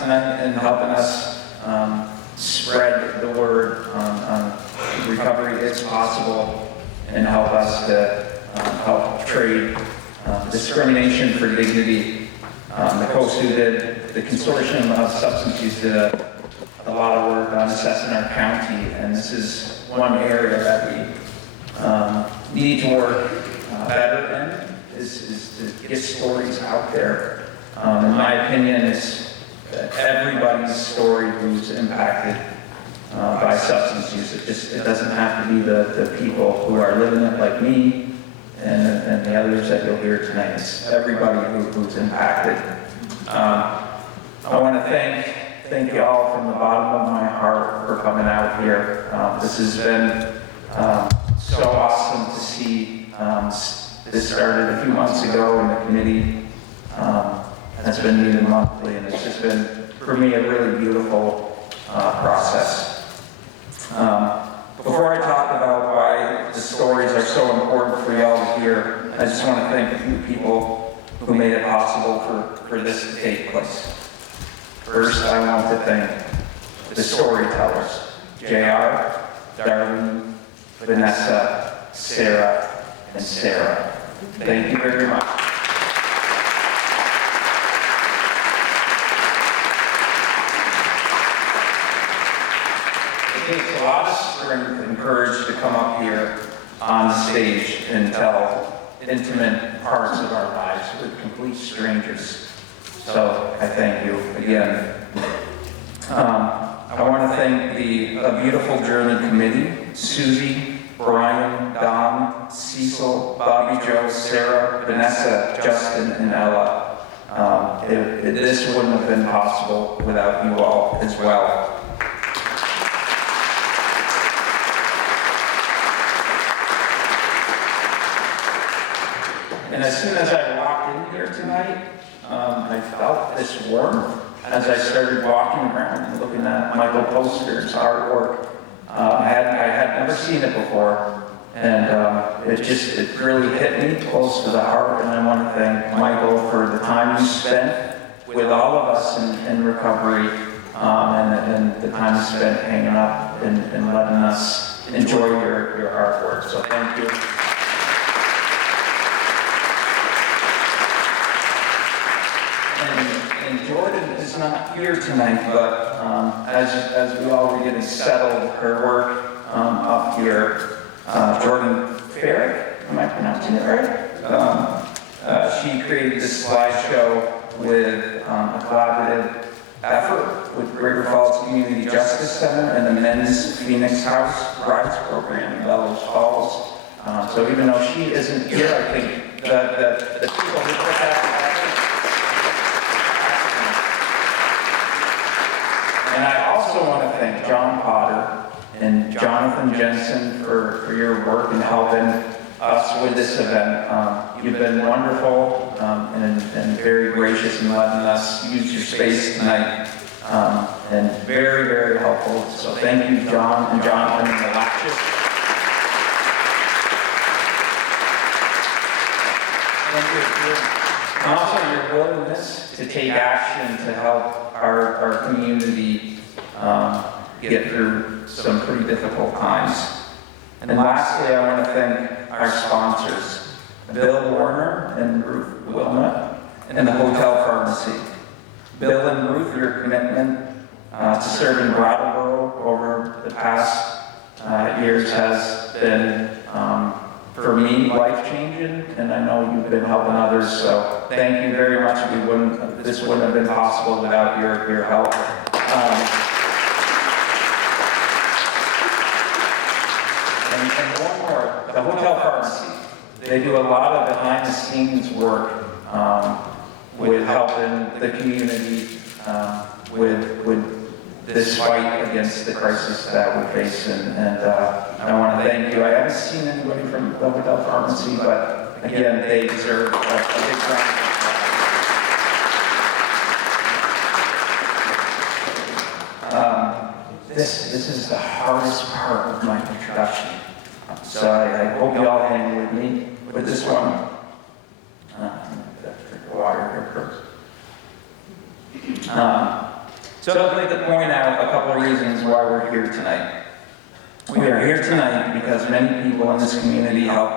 tonight and helping us spread the word on recovery is possible and help us to help trade discrimination for dignity. The folks who did, the consortium of substance use did a lot of work on assessing our county, and this is one area that we need to work better in, is to get stories out there. In my opinion, it's everybody's story who's impacted by substance use. It doesn't have to be the people who are living it like me and the others that you'll hear tonight. It's everybody who's impacted. I want to thank you all from the bottom of my heart for coming out here. This has been so awesome to see. This started a few months ago in the committee. It's been meeting monthly, and it's just been, for me, a really beautiful process. Before I talk about why the stories are so important for y'all to hear, I just want to thank a few people who made it possible for this to take place. First, I want to thank the storytellers, JR, Darlene, Vanessa, Sarah, and Sarah. Thank you very much. It takes a lot of strength and courage to come up here on stage and tell intimate parts of our lives with complete strangers. So I thank you again. I want to thank the Beautiful Journey Committee, Susie, Brian, Don, Cecil, Bobby Joe, Sarah, Vanessa, Justin, and Ella. This wouldn't have been possible without you all as well. And as soon as I walked in here tonight, I felt this warmth as I started walking around and looking at Michael Poster's artwork. I had never seen it before, and it really hit me close to the heart. And I want to thank Michael for the time you spent with all of us in recovery, and the time you spent hanging up and letting us enjoy your artwork. So thank you. And Jordan is not here tonight, but as we all were getting settled, her work up here, Jordan Farrick, am I pronouncing it right? She created this slideshow with a collaborative effort with Greater Falls Community Justice Center and the Men's Phoenix House Rides program in Bellows Falls. So even though she isn't here, I think the people who put that together. And I also want to thank John Potter and Jonathan Jensen for your work in helping us with this event. You've been wonderful and very gracious in letting us use your space tonight, and very, very helpful. So thank you, John and Jonathan and the Latches. And also your willingness to take action to help our community get through some pretty difficult times. And lastly, I want to thank our sponsors, Bill Warner and Ruth Wilmot, and the Hotel Pharmacy. Bill and Ruth, your commitment to serving Brattleboro over the past years has been, for me, life-changing, and I know you've been helping others, so thank you very much. This wouldn't have been possible without your help. And one more, the Hotel Pharmacy. They do a lot of behind-the-scenes work with helping the community with this fight against the crisis that we're facing. And I want to thank you. I haven't seen anybody from the Hotel Pharmacy, but again, they deserve a big round of applause. This is the hardest part of my introduction. So I hope you all hang with me with this one. Drink the water here first. So I'd like to point out a couple of reasons why we're here tonight. We are here tonight because many people in this community help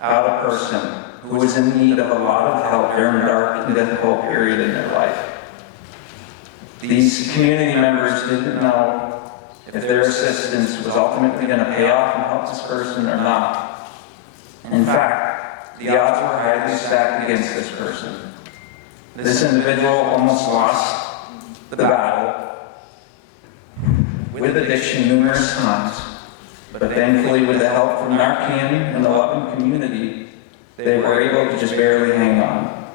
out a person who was in need of a lot of help during a dark and difficult period in their life. These community members didn't know if their assistance was ultimately going to pay off and help this person or not. In fact, the odds were highly stacked against this person. This individual almost lost the battle with addiction numerous times, but thankfully with the help from Narcan and the loving community, they were able to just barely hang on.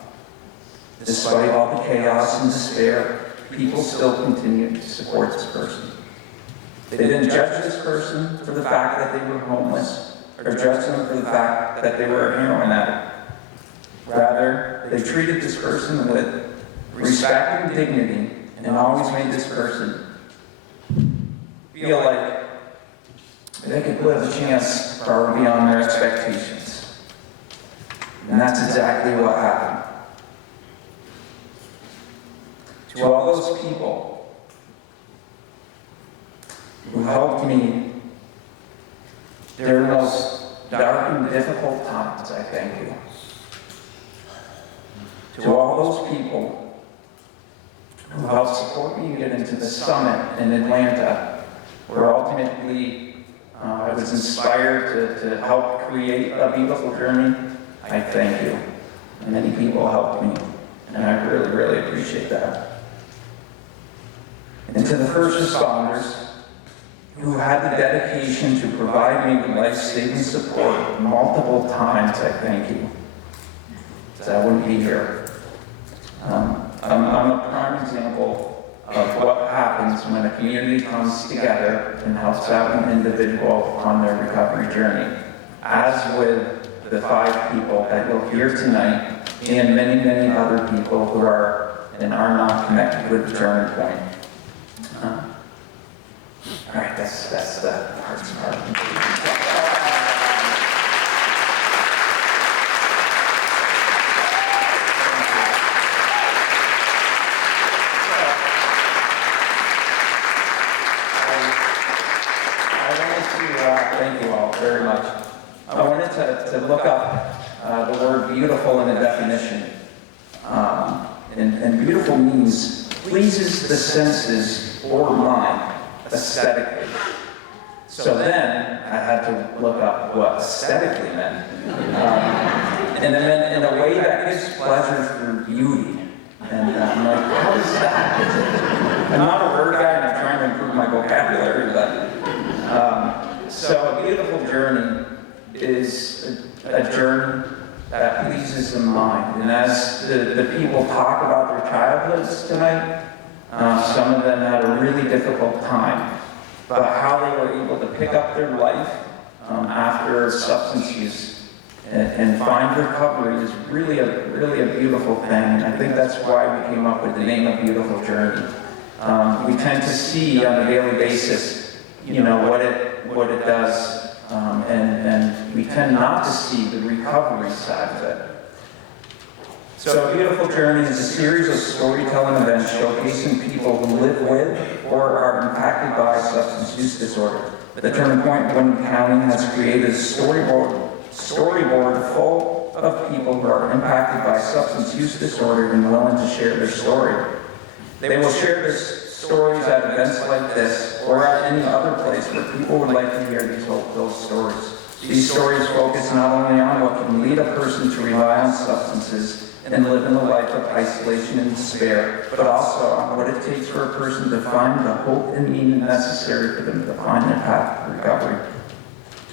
Despite all the chaos and despair, people still continued to support this person. They didn't judge this person for the fact that they were homeless, or judge them for the fact that they were a heroin addict. Rather, they treated this person with respect and dignity, and always made this person feel like they could live a chance far beyond their expectations. And that's exactly what happened. To all those people who helped me during those dark and difficult times, I thank you. To all those people who helped support me get into the summit in Atlanta, where ultimately I was inspired to help create a beautiful journey, I thank you. And many people helped me, and I really, really appreciate that. And to the first responders who had the dedication to provide me with life-saving support multiple times, I thank you. So I wouldn't be here. I'm a prime example of what happens when a community comes together and helps out an individual on their recovery journey. As with the 5 people that you'll hear tonight, and many, many other people who are and are not connected with the Turning Point. All right, that's the hardest part. Thank you all very much. I wanted to look up the word beautiful in a definition. And beautiful means pleases the senses or mind aesthetically. So then I had to look up what aesthetically meant. And then in a way that gives pleasure through beauty. And I'm like, what is that? I'm not a word guy and I'm trying to improve my vocabulary, but so a beautiful journey is a journey that pleases the mind. And as the people talk about their childhoods tonight, some of them had a really difficult time. But how they were able to pick up their life after substance use and find recovery is really a beautiful thing. And I think that's why we came up with the name of Beautiful Journey. We tend to see on a daily basis, what it does, and we tend not to see the recovery side of it. So A Beautiful Journey is a series of storytelling events showcasing people who live with or are impacted by substance use disorder. The Turning Point Windham County has created a storyboard full of people who are impacted by substance use disorder and willing to share their story. They will share their stories at events like this or at any other place where people would like to hear those stories. These stories focus not only on what can lead a person to rely on substances and live in a life of isolation and despair, but also on what it takes for a person to find the hope and meaning necessary for them to find their path to recovery.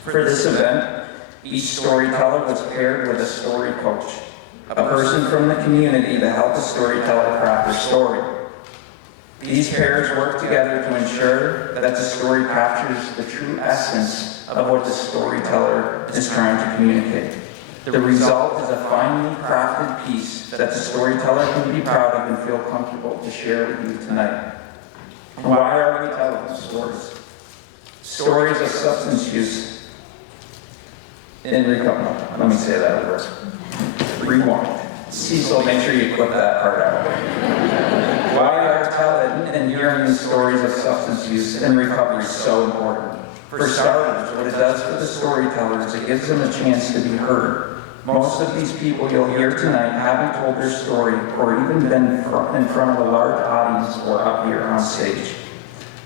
For this event, each storyteller was paired with a story coach, a person from the community to help the storyteller craft their story. These pairs work together to ensure that the story captures the true essence of what the storyteller is trying to communicate. The result is a finely crafted piece that the storyteller can be proud of and feel comfortable to share with you tonight. Why are we telling stories? Stories of substance use in recovery. Let me say that over. Rewind. Cecil, make sure you clip that part out. Why are telling and hearing these stories of substance use and recovery so important? For starters, what it does for the storyteller is it gives them a chance to be heard. Most of these people you'll hear tonight haven't told their story or even been in front of a large audience or up here on stage.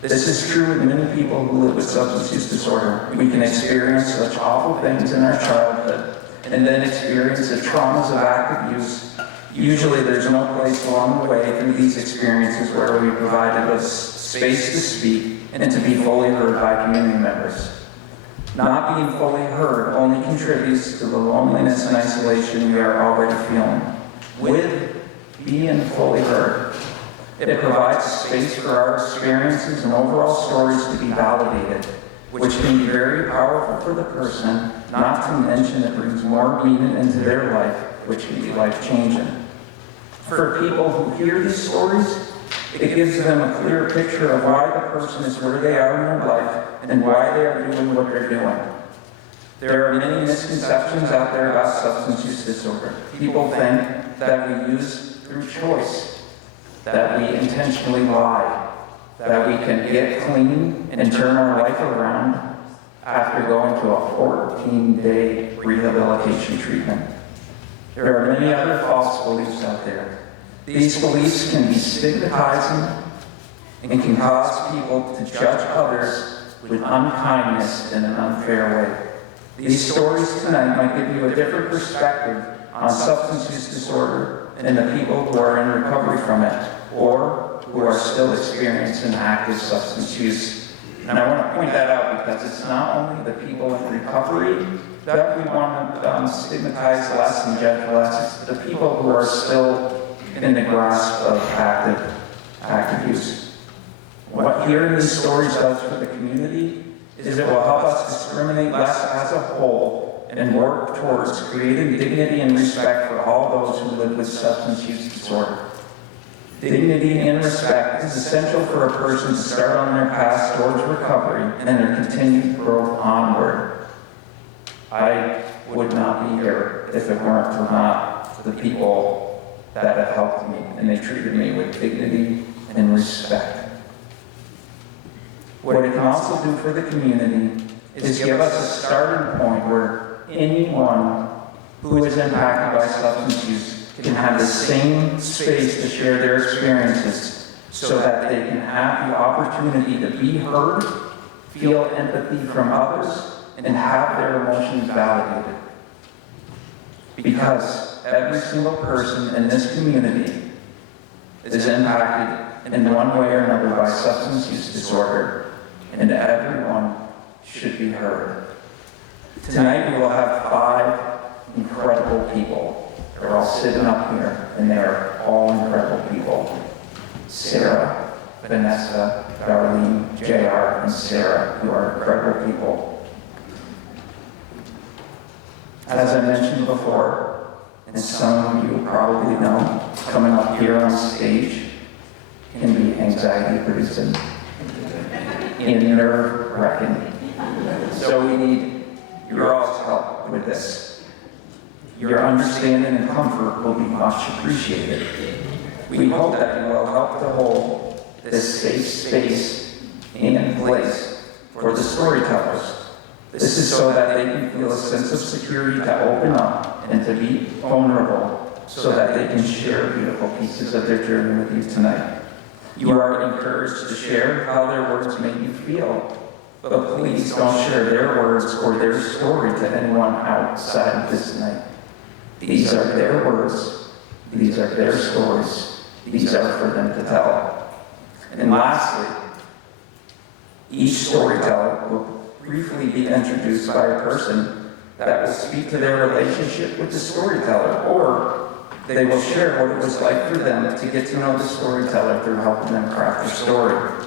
This is true with many people who live with substance use disorder. We can experience such awful things in our childhood and then experience the traumas of active use. Usually there's no place along the way through these experiences where we provided us space to speak and to be fully heard by community members. Not being fully heard only contributes to the loneliness and isolation we are already feeling. With being fully heard, it provides space for our experiences and overall stories to be validated, which can be very powerful for the person, not to mention it brings more meaning into their life, which can be life-changing. For people who hear these stories, it gives them a clear picture of why the person is where they are in their life and why they are doing what they're doing. There are many misconceptions out there about substance use disorder. People think that we use through choice, that we intentionally lie, that we can get clean and turn our life around after going to a 14-day rehabilitation treatment. There are many other false beliefs out there. These beliefs can be stigmatizing and can cause people to judge others with unkindness in an unfair way. These stories tonight might give you a different perspective on substance use disorder and the people who are in recovery from it or who are still experiencing active substance use. And I want to point that out because it's not only the people in recovery that we want to stigmatize less and judge less, it's the people who are still in the grasp of active use. What hearing these stories does for the community is it will help us discriminate less as a whole and work towards creating dignity and respect for all those who live with substance use disorder. Dignity and respect is essential for a person to start on their path towards recovery and their continued growth onward. I would not be here if it weren't for not the people that have helped me, and they treated me with dignity and respect. What it can also do for the community is give us a starting point where anyone who is impacted by substance use can have the same space to share their experiences so that they can have the opportunity to be heard, feel empathy from others, and have their emotions validated. Because every single person in this community is impacted in one way or another by substance use disorder, and everyone should be heard. Tonight we will have 5 incredible people. They're all sitting up here, and they're all incredible people. Sarah, Vanessa, Darlene, JR, and Sarah, who are incredible people. As I mentioned before, and some of you probably know, coming up here on stage can be anxiety-producing and nerve-wracking. So we need your all's help with this. Your understanding and comfort will be much appreciated. We hope that you will help to hold this safe space and place for the storytellers. This is so that they can feel a sense of security to open up and to be vulnerable so that they can share beautiful pieces of their journey with you tonight. You are encouraged to share how their words make you feel, but please don't share their words or their story to anyone outside of this night. These are their words, these are their stories, these are for them to tell. And lastly, each storyteller will briefly be introduced by a person that will speak to their relationship with the storyteller, or they will share what it was like for them to get to know the storyteller through helping them craft their story.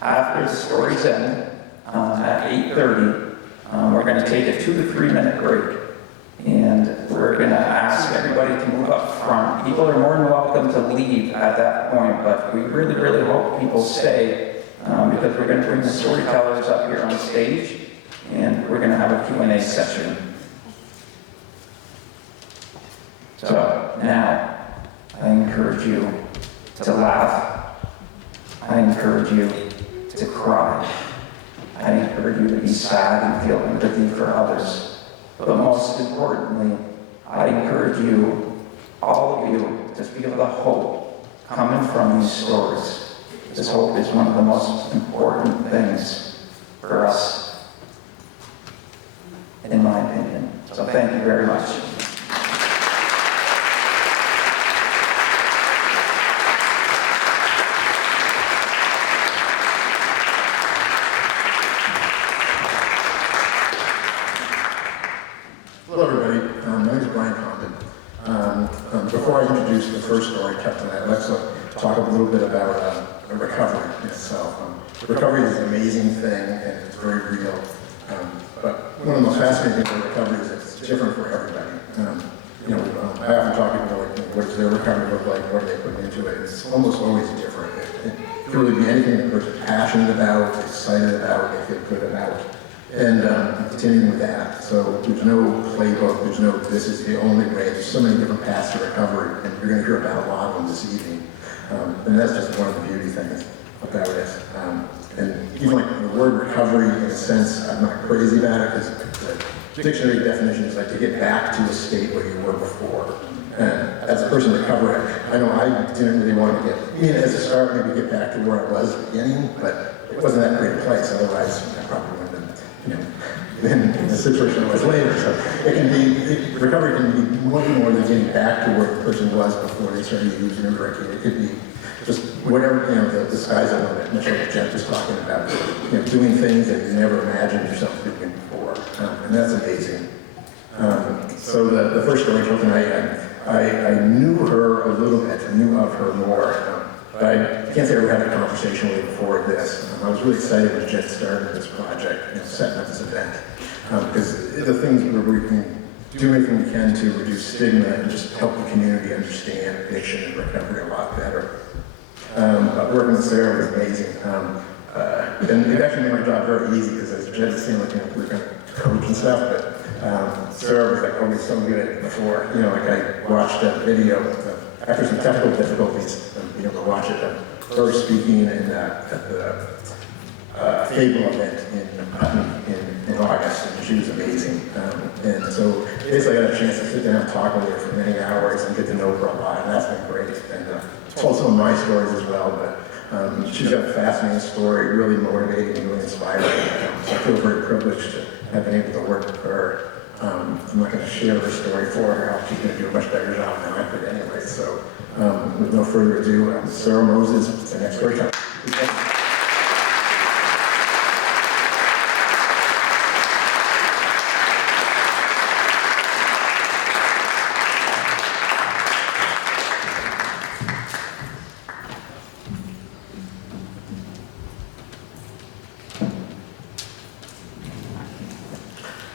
After the stories end, at 8:30, we're going to take a 2 to 3 minute break, and we're going to ask everybody to move up front. People are more than welcome to leave at that point, but we really, really hope people stay because we're going to bring the storytellers up here on stage, and we're going to have a Q&A session. So now, I encourage you to laugh. I encourage you to cry. I encourage you to be sad and feel empathy for others. But most importantly, I encourage you, all of you, to feel the hope coming from these stories. This hope is one of the most important things for us, in my opinion. So thank you very much. Hello, everybody. My name is brainchild. Before I introduce the first story kept tonight, let's talk a little bit about recovery itself. Recovery is an amazing thing, and it's very real. But one of the most fascinating things about recovery is that it's different for everybody. I often talk to people like, what does their recovery look like? What are they putting into it? It's almost always different. It can really be anything that the person's passionate about, excited about, they feel good about. And continuing with that. So there's no playbook, there's no this is the only way. There's so many different paths to recovery, and you're going to hear about a lot of them this evening. And that's just one of the beauty things about it. And even like the word recovery, in a sense, I'm not crazy about it, because the dictionary definition is like to get back to a state where you were before. And as a person recovering, I know I didn't really want to as a start, maybe get back to where I was at the beginning, but it wasn't that great a place. Otherwise, I probably wouldn't have in the situation I was later. So recovery can be much more than getting back to where the person was before they started using or drinking. It could be just whatever, the sky's the limit, much like Jeff was talking about, doing things that you never imagined yourself doing before. And that's amazing. So the first story I told tonight, I knew her a little bit, I knew of her more. But I can't say I ever had a conversation with her before this. I was really excited when Jen started this project, setting up this event. Because the things where we can do anything we can to reduce stigma and just help the community understand addiction and recovery a lot better. Working with Sarah was amazing. And it actually made my job very easy, because as Jen was saying, we were going to coach and stuff, but Sarah was always so good at it before. I watched a video after some technical difficulties, being able to watch it, her speaking at the Fable event in August, and she was amazing. And so basically I got a chance to sit down and talk with her for many hours and get to know her a lot, and that's been great. And told some of my stories as well, but she's got a fascinating story, really motivating and really inspiring. So I feel very privileged to have been able to work with her. I'm not going to share her story for her. She's going to do a much better job than I could anyway. So with no further ado, Sarah Moses, the next storyteller.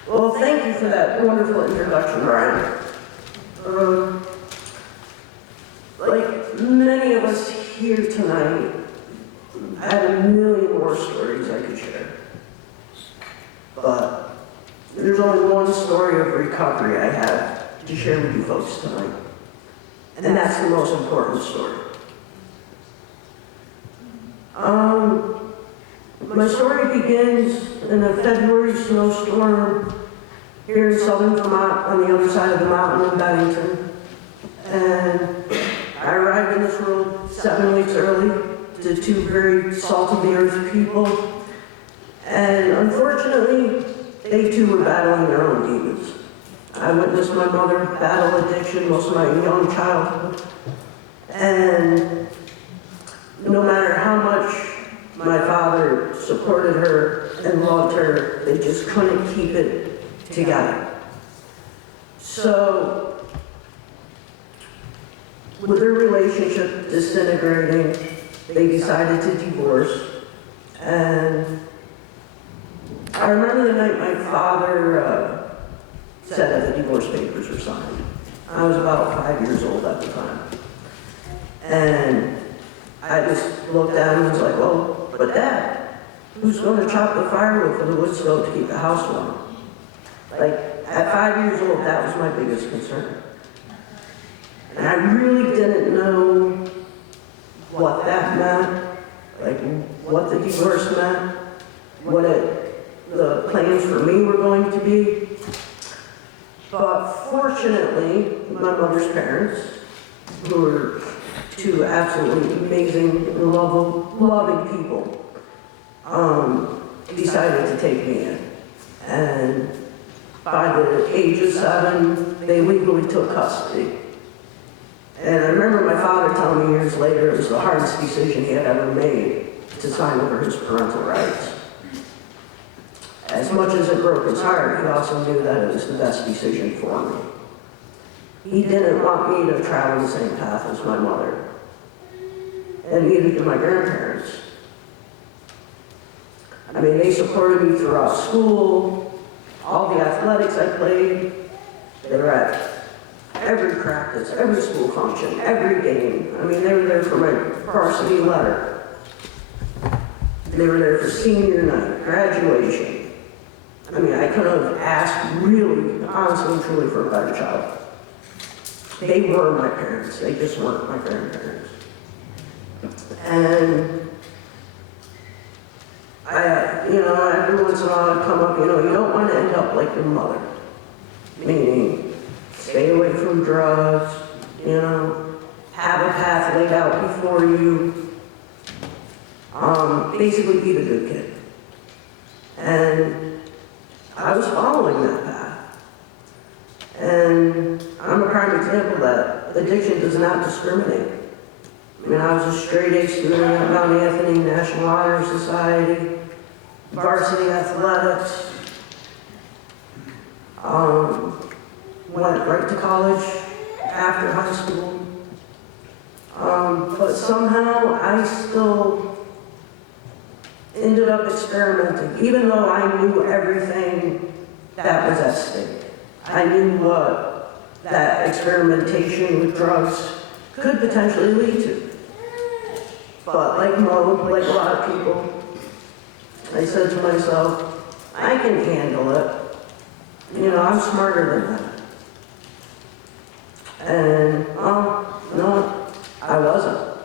Well, thank you for that wonderful introduction, Brian. Like many of us here tonight, I have a million more stories I could share. But there's only one story of recovery I have to share with you folks tonight. And that's the most important story. My story begins in a February snowstorm here in southern Vermont on the other side of the mountain in Bennington. And I arrived in this world 7 weeks early to two very salt of the earth people. And unfortunately, they too were battling their own demons. I witnessed my mother battle addiction most of my young childhood. And no matter how much my father supported her and loved her, they just couldn't keep it together. So, with their relationship disintegrating, they decided to divorce. And I remember the night my father said that the divorce papers were signed. I was about 5 years old at the time. And I just looked at him and was like, well, but Dad, who's going to chop the firewood for the wood stove to keep the house warm? Like, at 5 years old, that was my biggest concern. And I really didn't know what that meant, like what the divorce meant, the plans for me were going to be. But fortunately, my mother's parents, who were two absolutely amazing and loving people, decided to take me in. And by the age of 7, they legally took custody. And I remember my father telling me years later it was the hardest decision he had ever made to sign over his parental rights. As much as it broke his heart, he also knew that it was the best decision for me. He didn't want me to travel the same path as my mother, and neither did my grandparents. I mean, they supported me throughout school, all the athletics I played. They were at every practice, every school function, every game. I mean, they were there for my varsity letter. They were there for senior night, graduation. I mean, I couldn't have asked really, honestly and truly for a better child. They were my parents, they just weren't my grandparents. And every once in a while I'd come up, you don't want to end up like your mother. Meaning, stay away from drugs, have a path laid out before you. Basically be the good kid. And I was following that path. And I'm a prime example that addiction does not discriminate. I mean, I was a straight A student at Mount Anthony National Honor Society, varsity athletics, went right to college after high school. But somehow I still ended up experimenting, even though I knew everything that was at stake. I knew what that experimentation with drugs could potentially lead to. But like a lot of people, I said to myself, I can handle it. I'm smarter than that. And, no, I wasn't.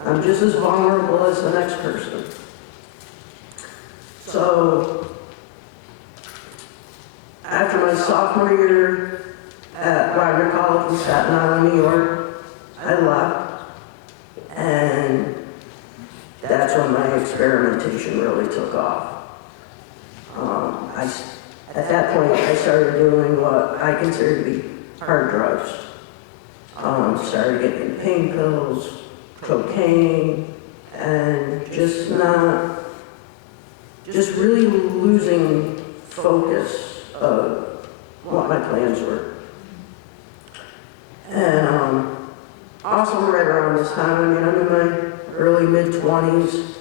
I'm just as vulnerable as the next person. So, after my sophomore year at Wagner College in Staten Island, New York, I left. And that's when my experimentation really took off. At that point, I started doing what I consider to be hard drugs. Started getting pain pills, cocaine, and just really losing focus of what my plans were. And also right around this time, I'm in my early mid-20s,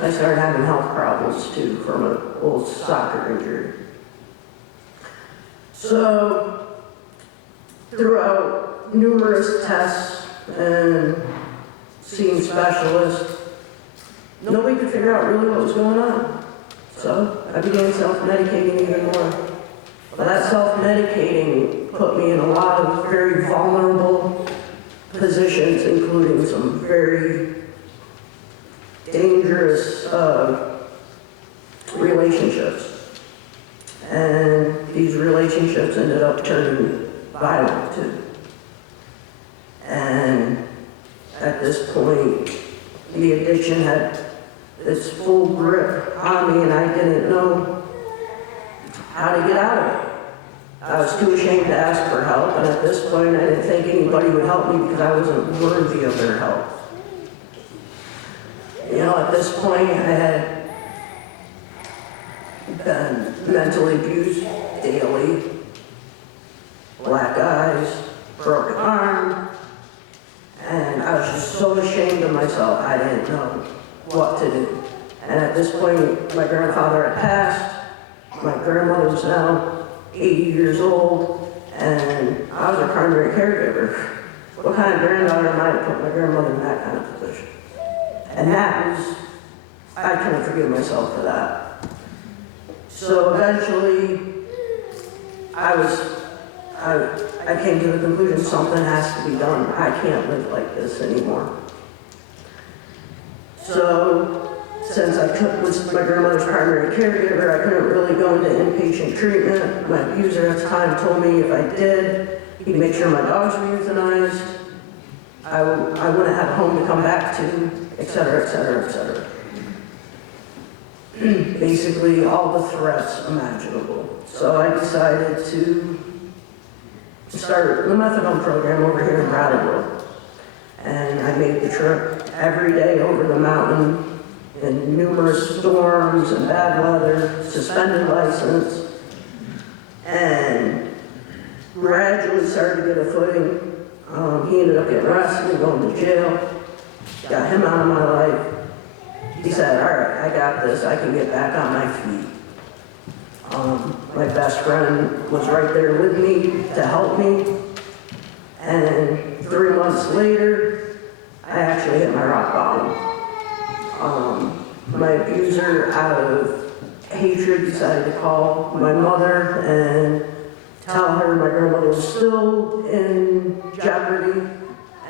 I started having health problems too from an old soccer injury. So, throughout numerous tests and seeing specialists, nobody could figure out really what was going on. So, I began self-medicating even more. But that self-medicating put me in a lot of very vulnerable positions, including some very dangerous relationships. And these relationships ended up turning violent too. And at this point, the addiction had its full grip on me, and I didn't know how to get out of it. I was too ashamed to ask for help, and at this point, I didn't think anybody would help me because I wasn't worthy of their help. At this point, I had been mentally abused daily, black eyes, broken arm, and I was just so ashamed of myself, I didn't know what to do. And at this point, my grandfather had passed, my grandmother was now 80 years old, and I was a primary caregiver. What kind of granddaughter am I to put my grandmother in that kind of position? And I couldn't forgive myself for that. So eventually, I came to the conclusion something has to be done. I can't live like this anymore. So since was my grandmother's primary caregiver, I couldn't really go into inpatient treatment. My abuser at the time told me if I did, he'd make sure my dogs were euthanized. I wouldn't have a home to come back to, et cetera, et cetera, et cetera. Basically, all the threats imaginable. So I decided to start the methadone program over here in Brattleboro. And I made the trip every day over the mountain in numerous storms and bad weather, suspended license, and gradually started to get a footing. He ended up getting arrested, going to jail, got him out of my life. He said, all right, I got this, I can get back on my feet. My best friend was right there with me to help me. And 3 months later, I actually hit my rock bottom. My abuser, out of hatred, decided to call my mother and tell her my grandmother was still in jeopardy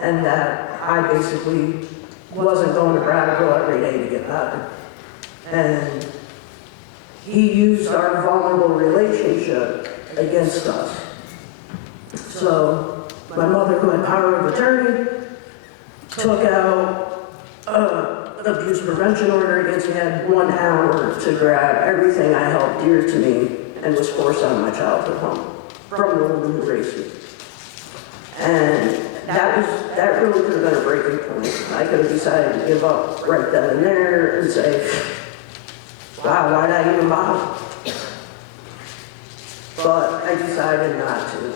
and that I basically wasn't going to Brattleboro every day to get better. And he used our vulnerable relationship against us. So my mother, who had power of attorney, took out an abuse prevention order against me. I had 1 hour to grab everything I held dear to me and was forced out of my childhood home from the woman who raised me. And that really could have been a breaking point. I could have decided to give up right then and there and say, wow, why'd I even bother? But I decided not to.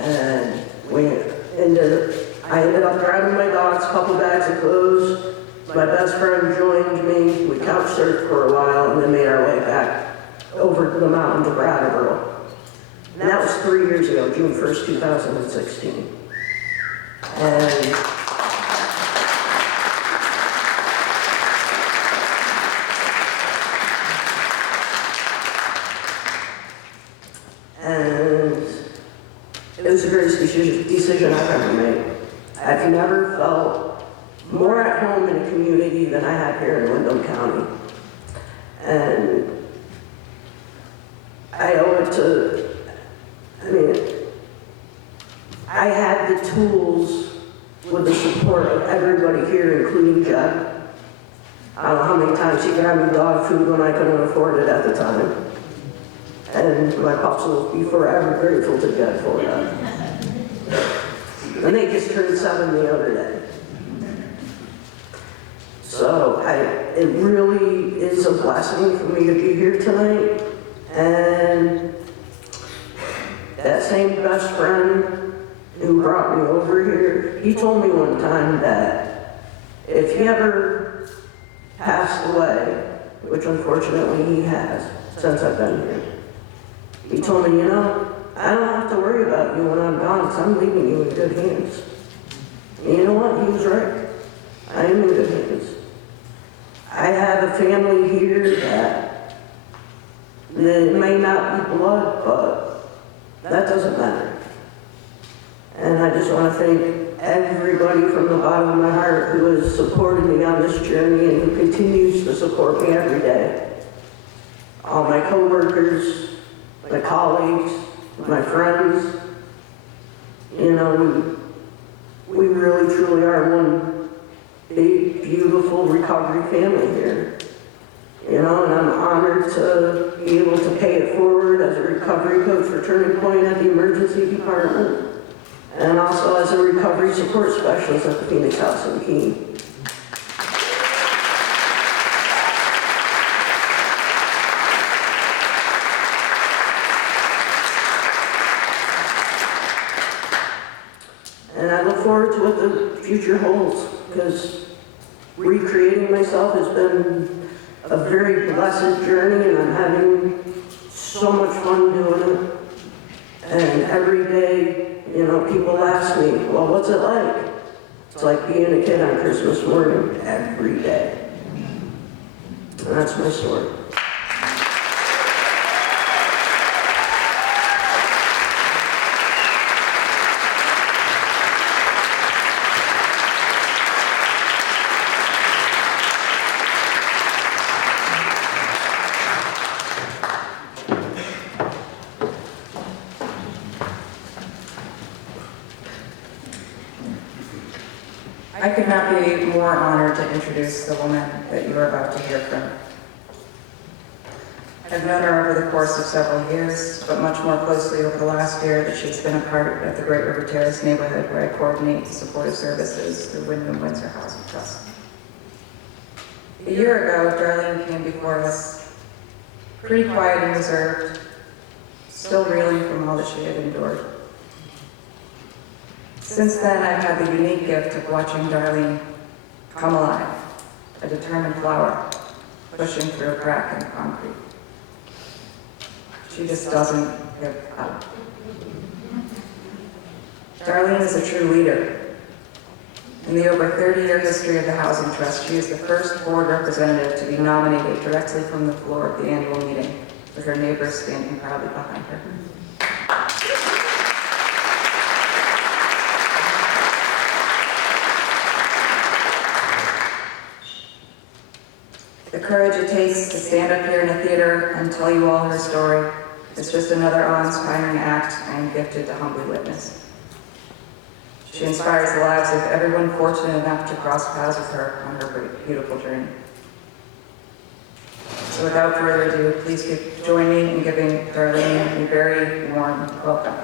And I ended up grabbing my dogs, a couple bags of clothes. My best friend joined me. We couch surfed for a while and then made our way back over to the mountain to Brattleboro. And that was 3 years ago, June 1st, 2016. And it was the greatest decision I've ever made. I've never felt more at home in a community than I have here in Windham County. And I owe it to, I had the tools with the support of everybody here, including Jed. I don't know how many times he grabbed me dog food when I couldn't afford it at the time. And my pups will be forever grateful to Jed for that. And they just turned 7 the other day. So it really is a blessing for me to be here tonight. And that same best friend who brought me over here, he told me one time that if he ever passed away, which unfortunately he has since I've been here, he told me, I don't have to worry about you when I'm gone because I'm leaving you in good hands. And you know what? He was right. I am in good hands. I have a family here that may not be blood, but that doesn't matter. And I just want to thank everybody from the bottom of my heart who has supported me on this journey and who continues to support me every day. All my coworkers, my colleagues, my friends, we really truly are one big, beautiful recovery family here. And I'm honored to be able to pay it forward as a recovery coach for Turning Point at the emergency department, and also as a recovery support specialist at the Phoenix House in Keene. And I look forward to what the future holds, because recreating myself has been a very blessed journey, and I'm having so much fun doing it. And every day, people ask me, well, what's it like? It's like being a kid on Christmas morning every day. And that's my story. I could not be more honored to introduce the woman that you are about to hear from. I've known her over the course of several years, but much more closely over the last year that she's been a part of the Great River Terrace neighborhood where I coordinate supportive services through Windham Windsor Housing Trust. A year ago, Darlene came before us, pretty quiet and reserved, still reeling from all that she had endured. Since then, I've had the unique gift of watching Darlene come alive, a determined flower, pushing through a crack in the concrete. She just doesn't give up. Darlene is a true leader. In the over 30-year history of the Housing Trust, she is the first board representative to be nominated directly from the floor of the annual meeting, with her neighbors standing proudly behind her. The courage it takes to stand up here in a theater and tell you all her story is just another awe-inspiring act I am gifted to humbly witness. She inspires the lives of everyone fortunate enough to cross paths with her on her beautiful journey. So without further ado, please join me in giving Darlene a very warm welcome.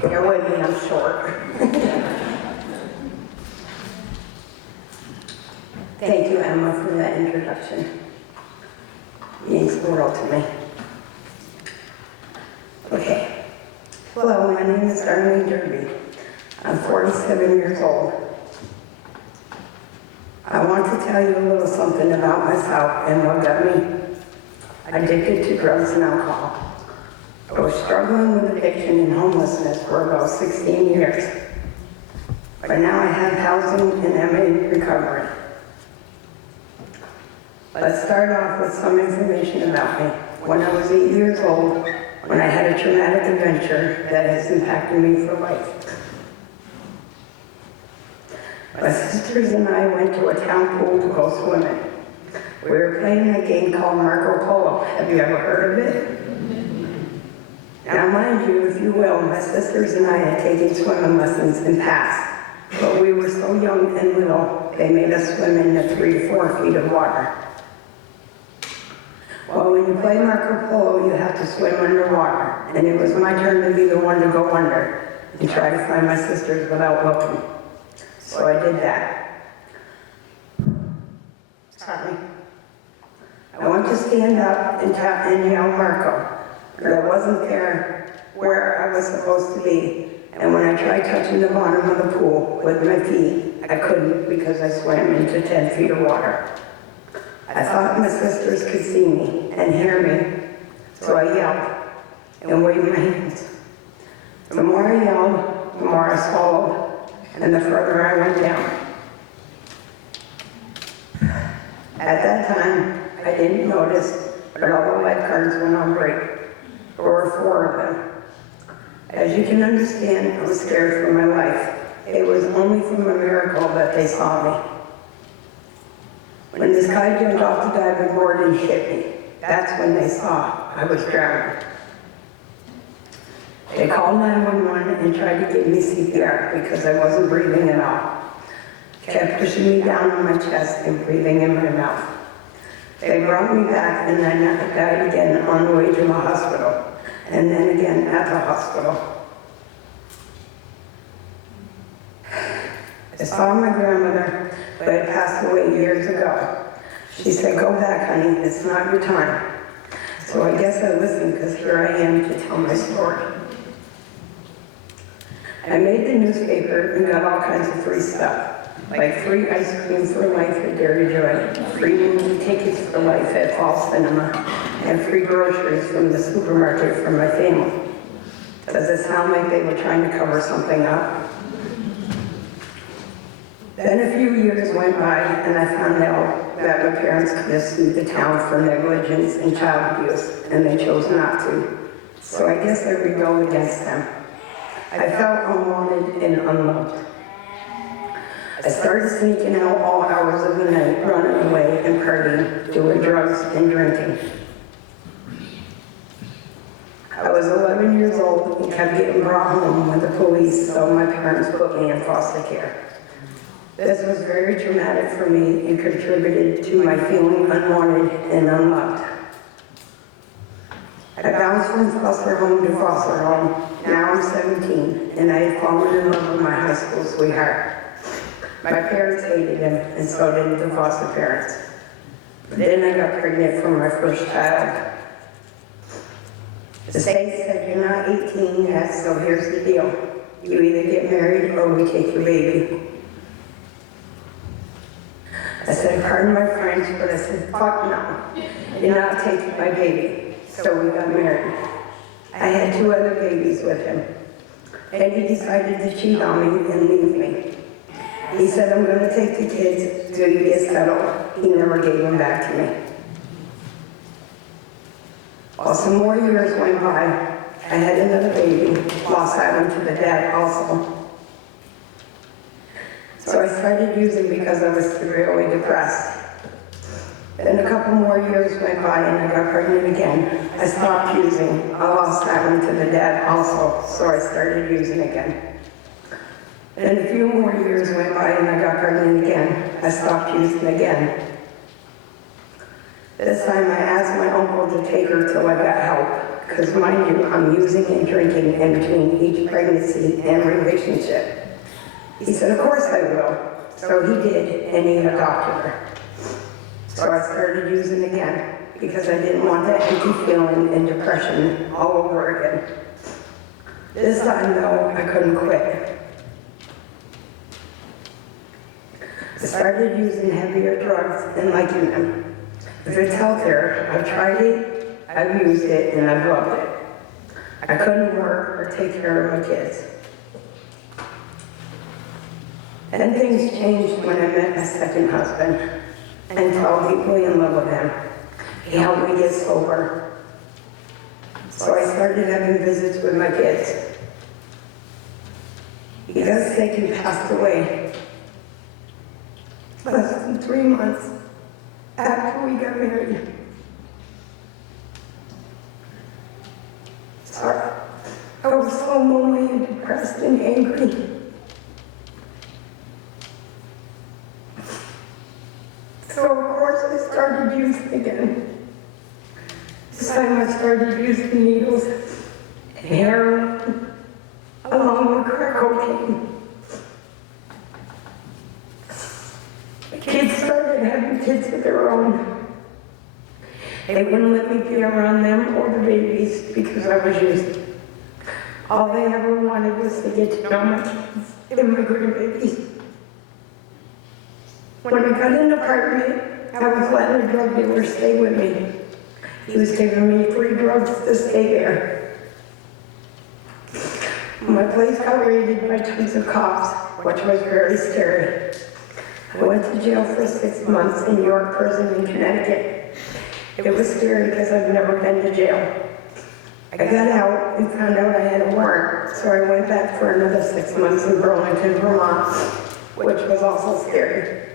Bear with me, I'm short. Thank you, Emma, for that introduction. It means the world to me. Okay. Hello, my name is Darlene Derby. I'm 47 years old. I want to tell you a little something about myself and what got me addicted to drugs and alcohol. I was struggling with addiction and homelessness for about 16 years. But now I have housing and I'm in recovery. Let's start off with some information about me. When I was 8 years old, when I had a traumatic adventure that has impacted me for life. My sisters and I went to a town pool to go swimming. We were playing a game called Marco Polo. Have you ever heard of it? Now, mind you, if you will, my sisters and I had taken swimming lessons in past, but we were so young and little, they made us swim in the 3 to 4 feet of water. Well, when you play Marco Polo, you have to swim underwater, and it was my turn to be the one to go under and try to find my sisters without looking. So I did that. Sorry. I went to stand up and yell Marco. But I wasn't there where I was supposed to be. And when I tried touching the bottom of the pool with my feet, I couldn't because I swam into 10 feet of water. I thought my sisters could see me and hear me, so I yelled and waved my hands. The more I yelled, the more I swallowed, and the further I went down. At that time, I didn't notice, but all the lifeguards went on break. There were 4 of them. As you can understand, I was scared for my life. It was only from a miracle that they saw me. When this guy jumped off the diving board and hit me, that's when they saw I was drowning. They called 911 and tried to give me CPR because I wasn't breathing at all. Kept pushing me down on my chest and breathing in my mouth. They brought me back and then I died again on the way to the hospital, and then again at the hospital. I saw my grandmother, but had passed away years ago. She said, "Go back, honey, it's not your time." So I guess I listened because here I am to tell my story. I made the newspaper and got all kinds of free stuff. Like free ice cream for life at Dairy Joy, free movie tickets for life at Fall Cinema, and free groceries from the supermarket for my family. Does it sound like they were trying to cover something up? Then a few years went by and I found out that my parents could have sued the town for negligence and child abuse, and they chose not to. So I guess I rebelled against them. I felt unwanted and unloved. I started sneaking out all hours of the night, running away and partying, doing drugs and drinking. I was 11 years old and kept getting brought home with the police, so my parents put me in foster care. This was very traumatic for me and contributed to my feeling unwanted and unloved. I bounced from foster home to foster home. Now I'm 17 and I have fallen in love with my high school sweetheart. My parents hated him and so did the foster parents. Then I got pregnant for my first child. The state said you're not 18 yet, so here's the deal. You either get married or we take your baby. I said, pardon my French, but I said, fuck no. You're not taking my baby. So we got married. I had 2 other babies with him. Then he decided to cheat on me and leave me. He said, I'm going to take the kids till you get settled. He never gave them back to me. Well, some more years went by. I had another baby, lost that one to the dad also. So I started using because I was severely depressed. Then a couple more years went by and I got pregnant again. I stopped using. I lost that one to the dad also, so I started using again. Then a few more years went by and I got pregnant again. I stopped using again. This time I asked my uncle to take her till I got help, because mind you, I'm using and drinking in between each pregnancy and relationship. He said, of course I will. So he did, and he adopted her. So I started using again, because I didn't want that empty feeling and depression all over again. This time though, I couldn't quit. I started using heavier drugs and liking them. If it's healthier, I've tried it, I've used it, and I've loved it. I couldn't work or take care of my kids. Then things changed when I met my second husband and fell deeply in love with him. He helped me get sober. So I started having visits with my kids. He got sick and passed away less than 3 months after we got married. Sorry. I was so lonely and depressed and angry. So of course I started using again. This time I started using needles and heroin along with crack cocaine. The kids started having kids of their own. They wouldn't let me be around them or the babies because I was using. All they ever wanted was to get to know my kids and my grandbabies. When I got an apartment, I was letting a drug dealer stay with me. He was giving me free drugs to stay there. My place got raided by tons of cops, which was very scary. I went to jail for 6 months in York Prison in Connecticut. It was scary because I've never been to jail. I got out and found out I had a warrant, so I went back for another 6 months in Burlington, Vermont, which was also scary.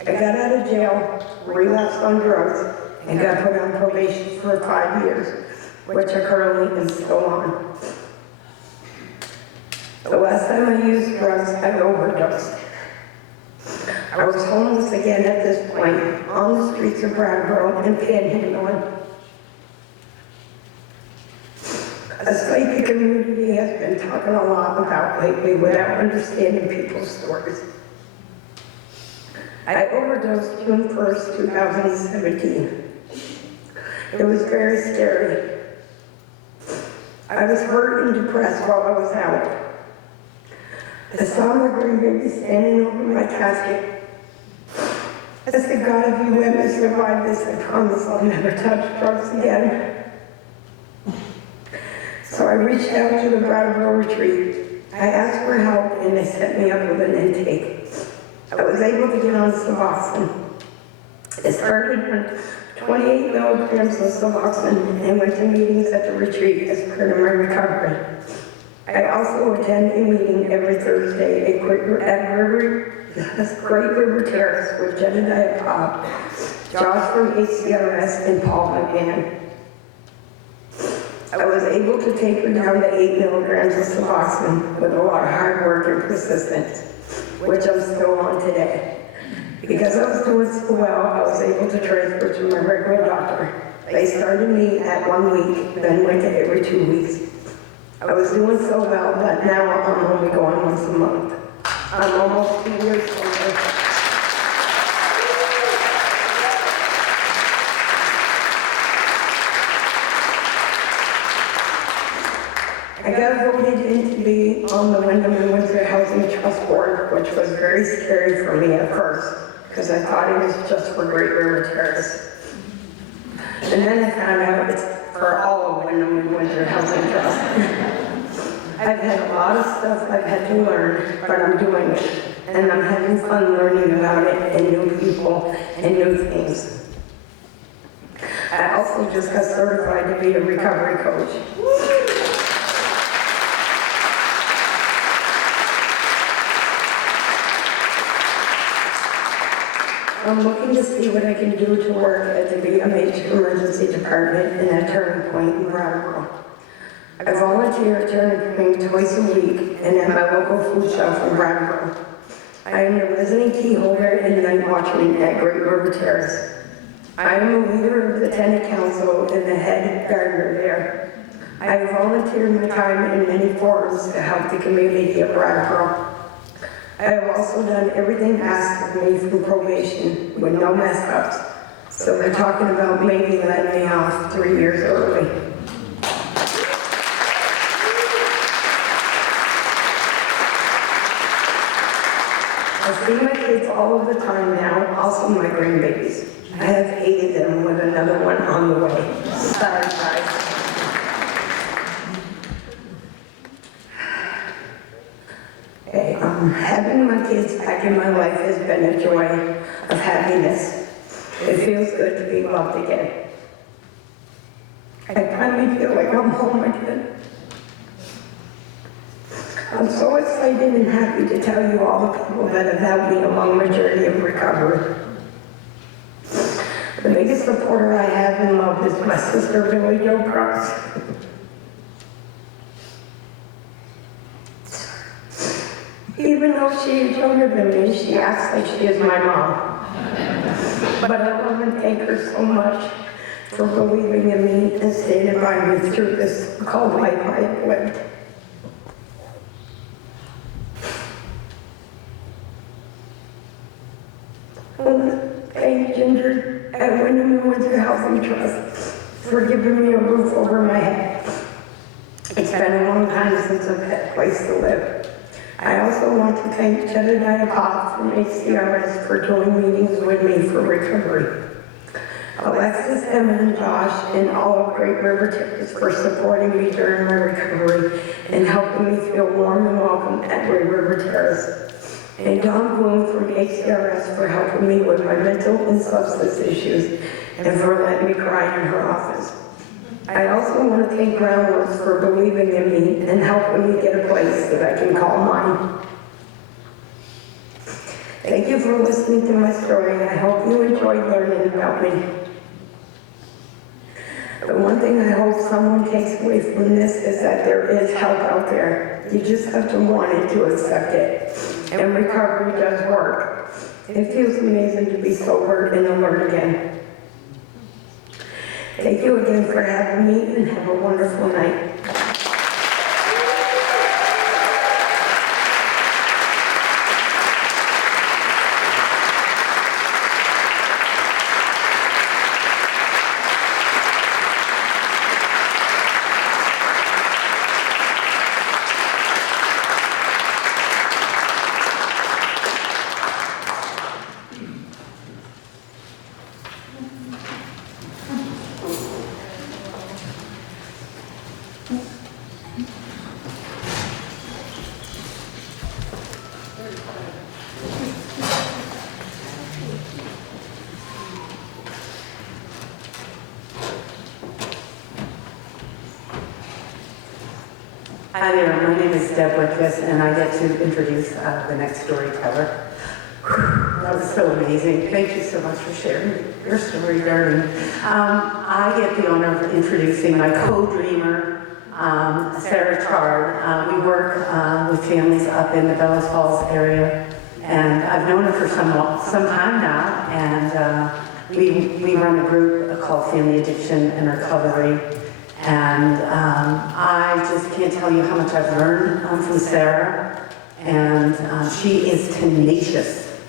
I got out of jail, relapsed on drugs, and got put on probation for 5 years, which I currently am still on. The last time I used drugs, I overdosed. I was homeless again at this point, on the streets of Brattleboro and panhandling. A site the community has been talking a lot about lately without understanding people's stories. I overdosed June 1st, 2017. It was very scary. I was hurt and depressed while I was out. I saw my grandbaby standing over my casket. I said, God, if you let me survive this, I promise I'll never touch drugs again. So I reached out to the Brattleboro retreat. I asked for help and they set me up with an intake. I was able to get on Suboxone. It started on 28 milligrams of Suboxone and went to meetings at the retreat as part of my recovery. I also attend a meeting every Thursday at Great River Terrace with Jedediah Popp, Josh from HCRS, and Paul McGann. I was able to take her down to 8 milligrams of Suboxone with a lot of hard work and persistence, which I'm still on today. Because I was doing so well, I was able to transfer to my regular doctor. They started me at 1 week, then went to every 2 weeks. I was doing so well that now I'm only going once a month. I'm almost 2 years older. I got voted in to be on the Windham and Windsor Housing Trust Board, which was very scary for me at first, because I thought it was just for Great River Terrace. And then I found out it's for all of Windham and Windsor Housing Trust. I've had a lot of stuff I've had to learn, but I'm doing it. And I'm having fun learning about it and new people and new things. I also just got certified to be a recovery coach. I'm looking to see what I can do to work at the BMH Emergency Department in that Turning Point in Brattleboro. I volunteer at Turning Point twice a week and at my local food shop in Brattleboro. I am the resident key holder and night watchman at Great River Terrace. I am the leader of the tenant council and the head gardener there. I have volunteered my time in many forums to help the community of Brattleboro. I have also done everything asked of me from probation with no mess ups. So they're talking about maybe letting me off 3 years early. I see my kids all of the time now, also my grandbabies. I have hated them with another one on the way. Sorry, guys. Okay, having my kids back in my life has been a joy of happiness. It feels good to be loved again. I finally feel like I'm home again. I'm so excited and happy to tell you all the people that have helped me along my journey of recovery. The biggest supporter I have and love is my sister, Billy Jo Cross. Even though she is younger than me, she acts like she is my mom. But I love and thank her so much for believing in me and standing by me through this called life I have lived. Thank Ginger at Windham and Windsor Housing Trust for giving me a roof over my head. It's been a long time since I've had a place to live. I also want to thank Jedediah Popp from HCRS for doing meetings with me for recovery. Alexis, Emma, and Josh, and all of Great River Terrace for supporting me during my recovery and helping me feel warm and welcome at Great River Terrace. And Dawn Bloom from HCRS for helping me with my mental and substance issues and for letting me cry in her office. I also want to thank Groundworks for believing in me and helping me get a place that I can call mine. Thank you for listening to my story. I hope you enjoyed learning about me. The one thing I hope someone takes away from this is that there is help out there. You just have to want it to accept it. And recovery does work. It feels amazing to be sober and alert again. Thank you again for having me and have a wonderful night. Hi there, my name is Deb Wickus, and I get to introduce the next storyteller. That was so amazing. Thank you so much for sharing your story, darling. I get the honor of introducing my co-dreamer, Sarah Chard. We work with families up in the Bellows Falls area, and I've known her for some time now, and we run a group called Family Addiction and Recovery. And I just can't tell you how much I've learned from Sarah, and she is tenacious.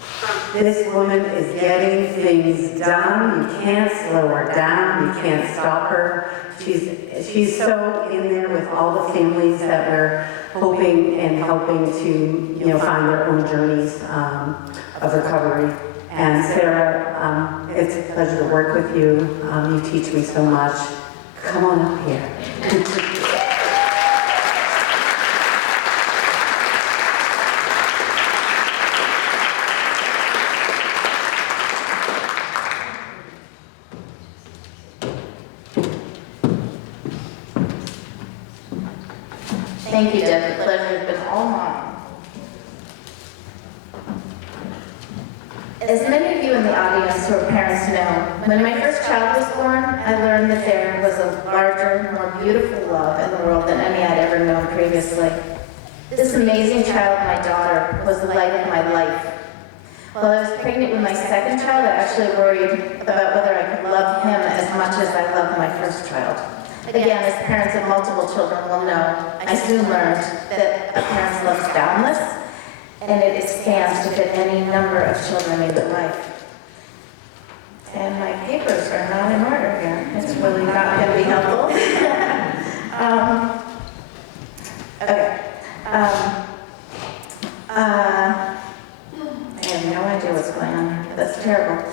This woman is getting things done. You can't slow her down. You can't stop her. She's so in there with all the families that we're hoping and helping to find their own journeys of recovery. And Sarah, it's a pleasure to work with you. You teach me so much. Come on up here. Thank you, Deb. The pleasure has been all mine. As many of you in the audience who are parents know, when my first child was born, I learned that there was a larger, more beautiful love in the world than any I'd ever known previously. This amazing child, my daughter, was the light of my life. While I was pregnant with my second child, I actually worried about whether I could love him as much as I loved my first child. Again, as parents of multiple children will know, I soon learned that a parent's love is boundless, and it expands to fit any number of children in your life. And my papers are not in order here. It's really not going to be helpful. Okay. I have no idea what's going on here. That's terrible.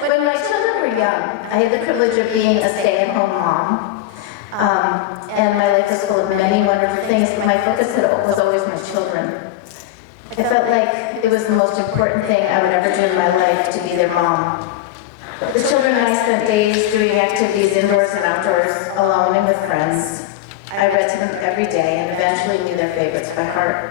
When my children were young, I had the privilege of being a stay-at-home mom. And my life was full of many wonderful things, but my focus was always my children. I felt like it was the most important thing I would ever do in my life, to be their mom. The children and I spent days doing activities indoors and outdoors, alone and with friends. I read to them every day and eventually knew their favorites by heart.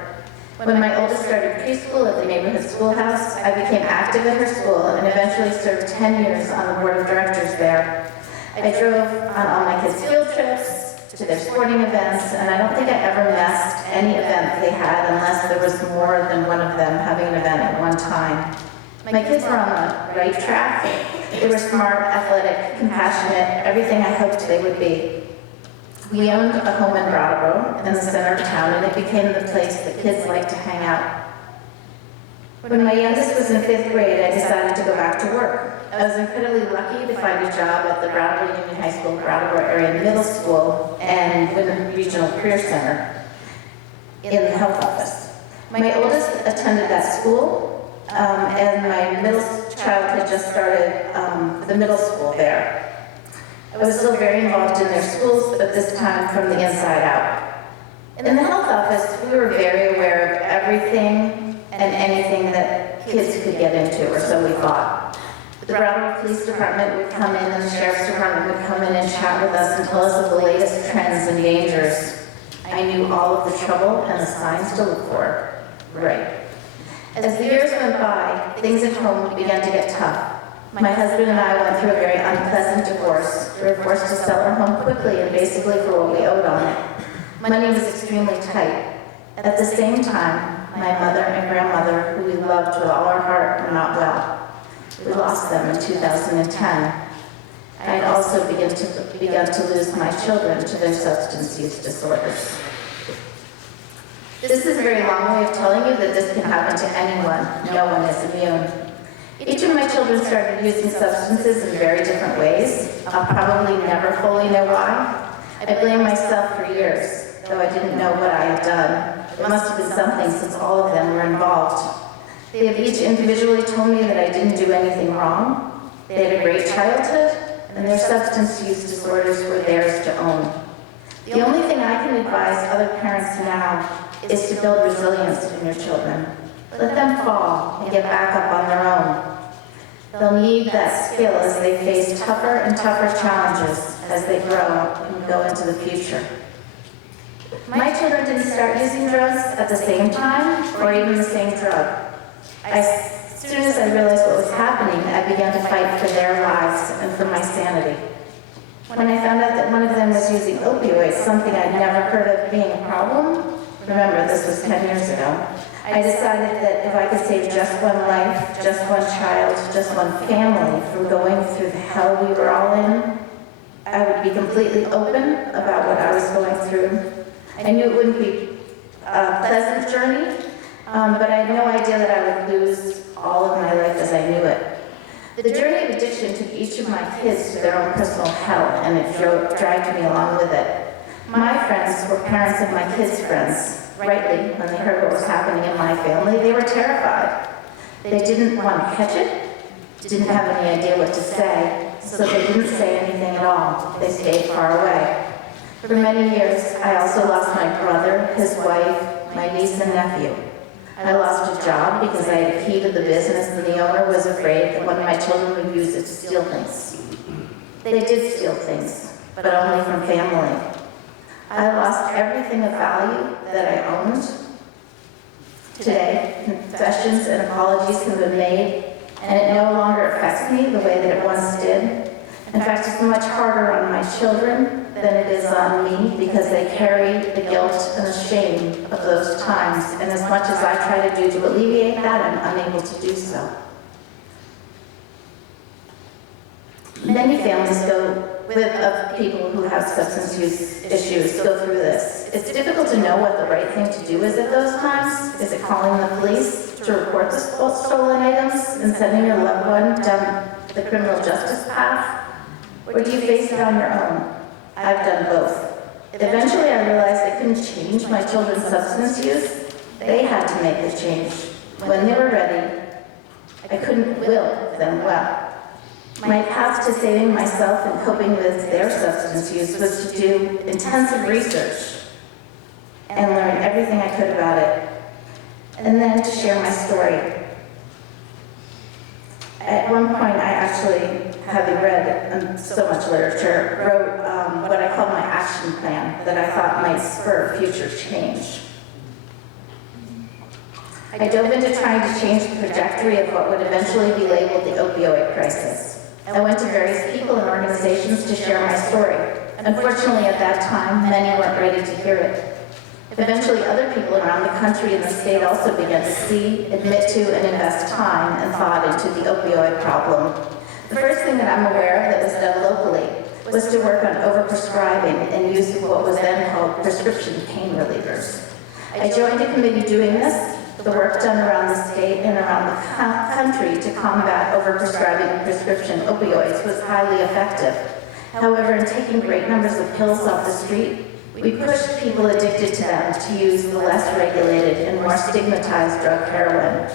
When my oldest started preschool at the neighborhood schoolhouse, I became active at her school and eventually served 10 years on the board of directors there. I drove on all my kids' field trips, to their sporting events, and I don't think I ever missed any event they had unless there was more than one of them having an event at one time. My kids were on the right track. They were smart, athletic, compassionate, everything I hoped they would be. We owned a home in Brattleboro, in the center of town, and it became the place that kids liked to hang out. When my youngest was in 5th grade, I decided to go back to work. I was incredibly lucky to find a job at the Brattleboro Union High School, Brattleboro Area Middle School, and Windham Regional Career Center in the health office. My oldest attended that school, and my middle child had just started the middle school there. I was still very involved in their schools, but this time from the inside out. In the health office, we were very aware of everything and anything that kids could get into, or so we thought. The Brattleboro Police Department would come in, and the Sheriff's Department would come in and chat with us and tell us of the latest trends and dangers. I knew all of the trouble and the signs to look for. Right. As the years went by, things at home began to get tough. My husband and I went through a very unpleasant divorce. We were forced to sell our home quickly and basically for what we owed on it. Money was extremely tight. At the same time, my mother and grandmother, who we loved with all our heart, were not well. We lost them in 2010. I had also begun to lose my children to their substance use disorders. This is a very long way of telling you that this can happen to anyone. No one is immune. Each of my children started using substances in very different ways. I'll probably never fully know why. I blamed myself for years, though I didn't know what I had done. It must have been something since all of them were involved. They have each individually told me that I didn't do anything wrong. They had a great childhood, and their substance use disorders were theirs to own. The only thing I can advise other parents now is to build resilience in your children. Let them fall and get back up on their own. They'll need that skill as they face tougher and tougher challenges as they grow and go into the future. My children didn't start using drugs at the same time or even the same drug. As soon as I realized what was happening, I began to fight for their lives and for my sanity. When I found out that one of them was using opioids, something I'd never heard of being a problem, remember this was 10 years ago, I decided that if I could save just one life, just one child, just one family from going through the hell we were all in, I would be completely open about what I was going through. I knew it wouldn't be a pleasant journey, but I had no idea that I would lose all of my life as I knew it. The journey of addiction took each of my kids to their own personal hell, and it dragged me along with it. My friends were parents of my kids' friends. Rightly, when they heard what was happening in my family, they were terrified. They didn't want to catch it, didn't have any idea what to say, so they didn't say anything at all. They stayed far away. For many years, I also lost my brother, his wife, my niece and nephew. I lost a job because I had a key to the business and the owner was afraid that one of my children would use it to steal things. They did steal things, but only from family. I lost everything of value that I owned. Today, confessions and apologies have been made, and it no longer affects me the way that it once did. In fact, it's much harder on my children than it is on me because they carry the guilt and the shame of those times. And as much as I try to do to alleviate that, I'm unable to do so. Many families of people who have substance use issues go through this. It's difficult to know what the right thing to do is at those times. Is it calling the police to report the stolen items and sending your loved one down the criminal justice path? Or do you face it on your own? I've done both. Eventually I realized I couldn't change my children's substance use. They had to make the change. When they were ready, I couldn't will them well. My path to saving myself and coping with their substance use was to do intensive research and learn everything I could about it, and then to share my story. At one point, I actually, having read so much literature, wrote what I call my action plan that I thought might spur future change. I dove into trying to change the trajectory of what would eventually be labeled the opioid crisis. I went to various people and organizations to share my story. Unfortunately, at that time, many weren't ready to hear it. Eventually, other people around the country and the state also began to see, admit to, and invest time and thought into the opioid problem. The first thing that I'm aware of that was done locally was to work on overprescribing and use of what was then called prescription pain relievers. I joined a committee doing this. The work done around the state and around the country to combat overprescribing prescription opioids was highly effective. However, in taking great numbers of pills off the street, we pushed people addicted to them to use the less regulated and more stigmatized drug heroin.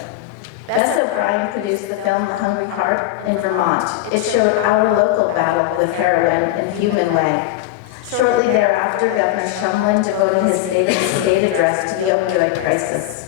Bess O'Brien produced the film The Hungry Heart in Vermont. It showed our local battle with heroin in Human Way. Shortly thereafter, Governor Shumlin devoted his State of the State address to the opioid crisis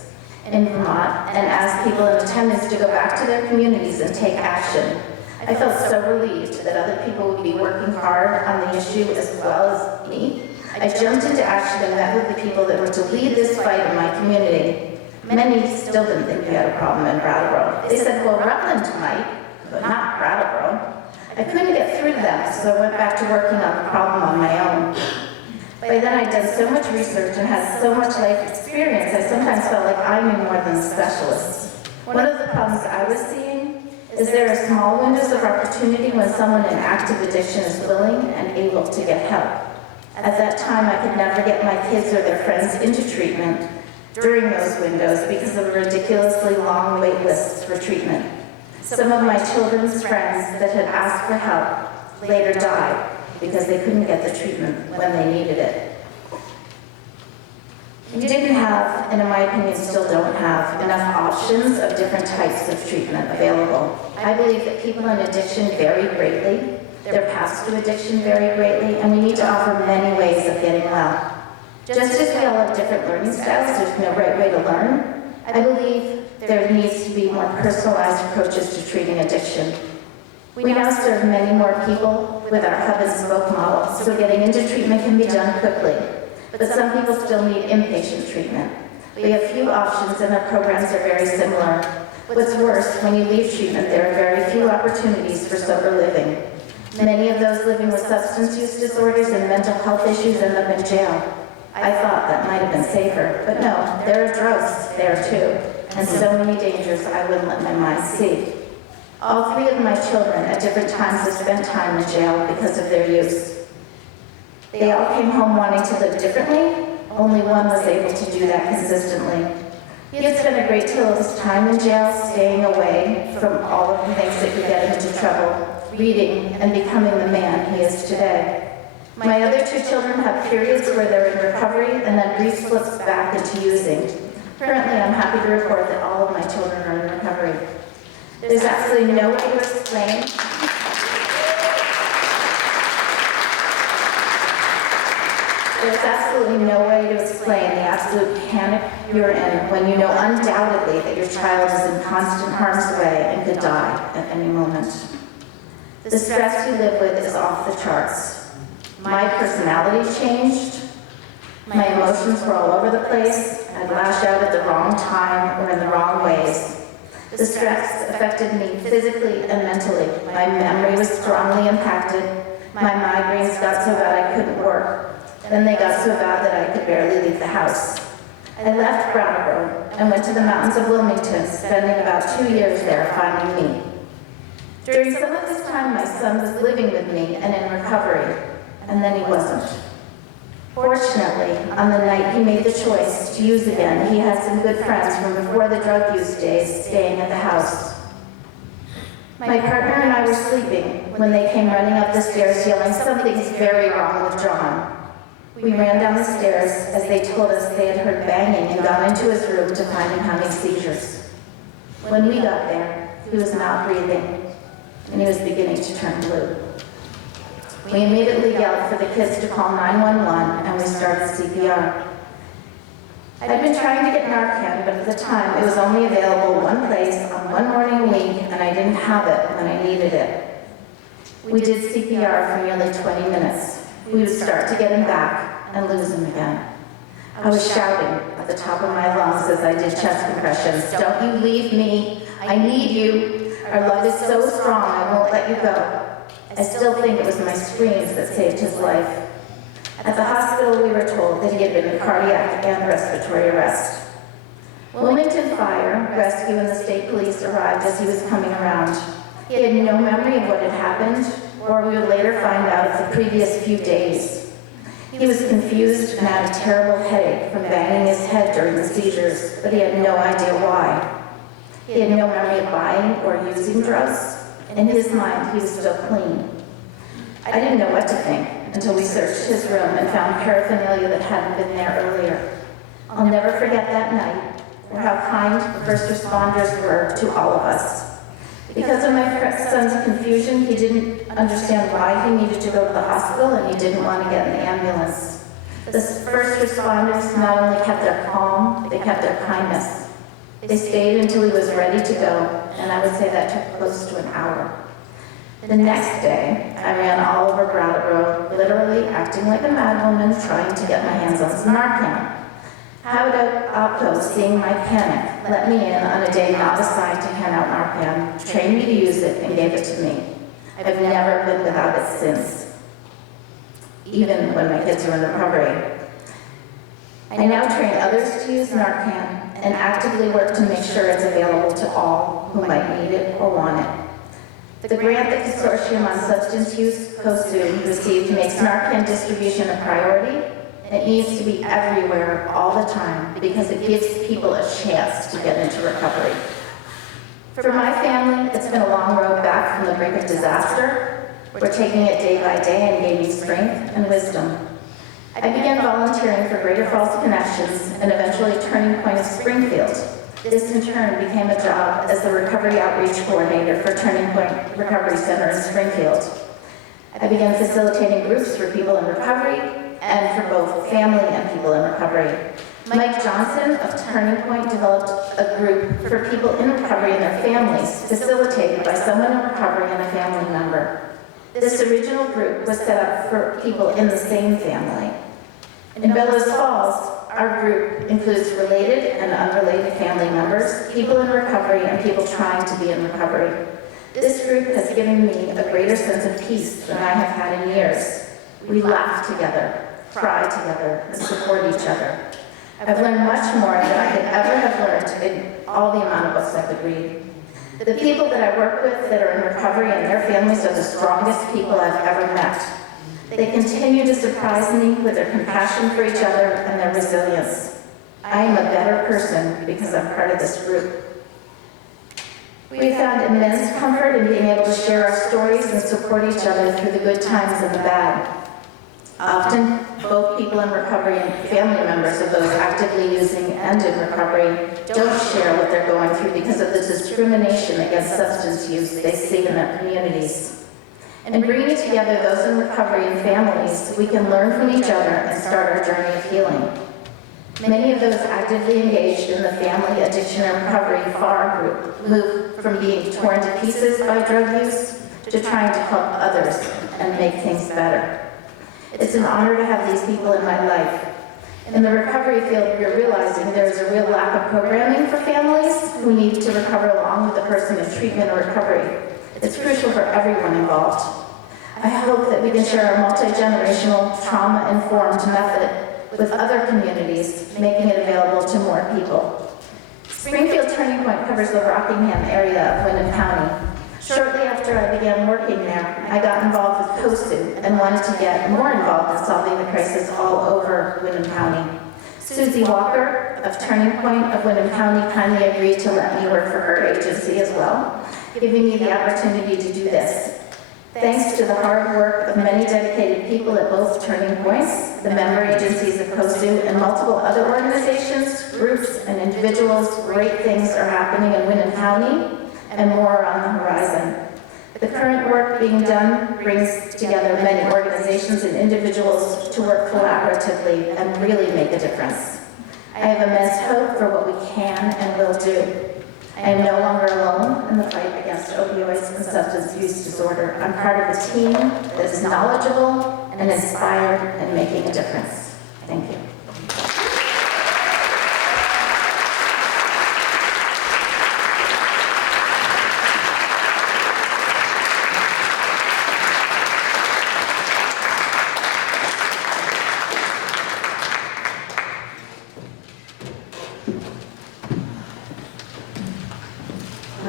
in Vermont and asked people in attendance to go back to their communities and take action. I felt so relieved that other people would be working hard on the issue as well as me. I jumped into action and met with the people that were to lead this fight in my community. Many still didn't think we had a problem in Brattleboro. They said, well, Rutland might, but not Brattleboro. I couldn't get through to them, so I went back to working on the problem on my own. By then I'd done so much research and had so much life experience, I sometimes felt like I knew more than the specialists. One of the problems I was seeing is there are small windows of opportunity when someone in active addiction is willing and able to get help. At that time, I could never get my kids or their friends into treatment during those windows because of ridiculously long wait lists for treatment. Some of my children's friends that had asked for help later died because they couldn't get the treatment when they needed it. We didn't have, and in my opinion still don't have, enough options of different types of treatment available. I believe that people in addiction vary greatly, their paths to addiction vary greatly, and we need to offer many ways of getting well. Just as we all have different learning styles, there's no right way to learn, I believe there needs to be more personalized approaches to treating addiction. We now serve many more people with our hub and spoke model, so getting into treatment can be done quickly. But some people still need inpatient treatment. We have few options and our programs are very similar. What's worse, when you leave treatment, there are very few opportunities for sober living. Many of those living with substance use disorders and mental health issues end up in jail. I thought that might have been safer, but no, there are drugs there too, and so many dangers I wouldn't let my mind see. All three of my children at different times have spent time in jail because of their use. They all came home wanting to live differently. Only one was able to do that consistently. He had spent a great deal of his time in jail, staying away from all of the things that could get him into trouble, reading and becoming the man he is today. My other two children have periods where they're in recovery and then brief slips back into using. Currently, I'm happy to report that all of my children are in recovery. There's absolutely no way to explain. There's absolutely no way to explain the absolute panic you're in when you know undoubtedly that your child is in constant harm's way and could die at any moment. The stress you live with is off the charts. My personality changed. My emotions were all over the place. I'd lash out at the wrong time or in the wrong ways. The stress affected me physically and mentally. My memory was strongly impacted. My migraines got so bad I couldn't work. Then they got so bad that I could barely leave the house. I left Brattleboro and went to the mountains of Wilmington, spending about 2 years there finding me. During some of this time, my son was living with me and in recovery, and then he wasn't. Fortunately, on the night he made the choice to use again, he had some good friends from before the drug use days staying at the house. My partner and I were sleeping when they came running up the stairs yelling, "Something's very wrong with John." We ran down the stairs as they told us they had heard banging and gone into his room to find him having seizures. When we got there, he was not breathing, and he was beginning to turn blue. We immediately yelled for the kids to call 911, and we started CPR. I'd been trying to get Narcan, but at the time it was only available one place on one morning a week, and I didn't have it when I needed it. We did CPR for nearly 20 minutes. We would start to get him back and lose him again. I was shouting at the top of my lungs as I did chest compressions, "Don't you leave me, I need you. Our love is so strong, I won't let you go." I still think it was my screams that saved his life. At the hospital, we were told that he had been in cardiac and respiratory arrest. Wilmington Fire, Rescue, and the state police arrived as he was coming around. He had no memory of what had happened, or we would later find out of the previous few days. He was confused and had a terrible headache from banging his head during the seizures, but he had no idea why. He had no memory of buying or using drugs. In his mind, he was still clean. I didn't know what to think until we searched his room and found paraphernalia that hadn't been there earlier. I'll never forget that night, or how kind the first responders were to all of us. Because of my son's confusion, he didn't understand why he needed to go to the hospital and he didn't want to get in the ambulance. The first responders not only kept their calm, they kept their kindness. They stayed until he was ready to go, and I would say that took close to an hour. The next day, I ran all over Brattleboro, literally acting like a madwoman, trying to get my hands on some Narcan. How did Oppo, seeing my panic, let me in on a day not assigned to hand out Narcan, trained me to use it, and gave it to me. I've never been without it since, even when my kids were in recovery. I now train others to use Narcan and actively work to make sure it's available to all who might need it or want it. The grant the Consortium on Substance Use, COSU, received makes Narcan distribution a priority. It needs to be everywhere all the time because it gives people a chance to get into recovery. For my family, it's been a long road back from the brink of disaster. We're taking it day by day and gaining strength and wisdom. I began volunteering for Greater Falls Connections and eventually Turning Point of Springfield. This in turn became a job as the Recovery Outreach Coordinator for Turning Point Recovery Center in Springfield. I began facilitating groups for people in recovery and for both family and people in recovery. Mike Johnson of Turning Point developed a group for people in recovery and their families, facilitated by someone in recovery and a family member. This original group was set up for people in the same family. In Bellows Falls, our group includes related and unrelated family members, people in recovery, and people trying to be in recovery. This group has given me a greater sense of peace than I have had in years. We laugh together, cry together, and support each other. I've learned much more than I could ever have learned in all the amount of books I could read. The people that I work with that are in recovery and their families are the strongest people I've ever met. They continue to surprise me with their compassion for each other and their resilience. I am a better person because I'm part of this group. We found immense comfort in being able to share our stories and support each other through the good times and the bad. Often, both people in recovery and family members of those actively using and in recovery don't share what they're going through because of the discrimination against substance use they see in their communities. In bringing together those in recovery and families, we can learn from each other and start our journey of healing. Many of those actively engaged in the Family Addiction and Recovery FAR group move from being torn to pieces by drug use to trying to help others and make things better. It's an honor to have these people in my life. In the recovery field, we're realizing there is a real lack of programming for families who need to recover along with the person in treatment or recovery. It's crucial for everyone involved. I hope that we can share our multi-generational, trauma-informed method with other communities, making it available to more people. Springfield Turning Point covers the Rockingham area of Windham County. Shortly after I began working there, I got involved with COSU and wanted to get more involved in solving the crisis all over Windham County. Susie Walker of Turning Point of Windham County kindly agreed to let me work for her agency as well, giving me the opportunity to do this. Thanks to the hard work of many dedicated people at both Turning Points, the member agencies of COSU, and multiple other organizations, groups, and individuals, great things are happening in Windham County, and more on the horizon. The current work being done brings together many organizations and individuals to work collaboratively and really make a difference. I have immense hope for what we can and will do. I am no longer alone in the fight against opioids and substance use disorder. I'm part of a team that is knowledgeable and inspired and making a difference. Thank you.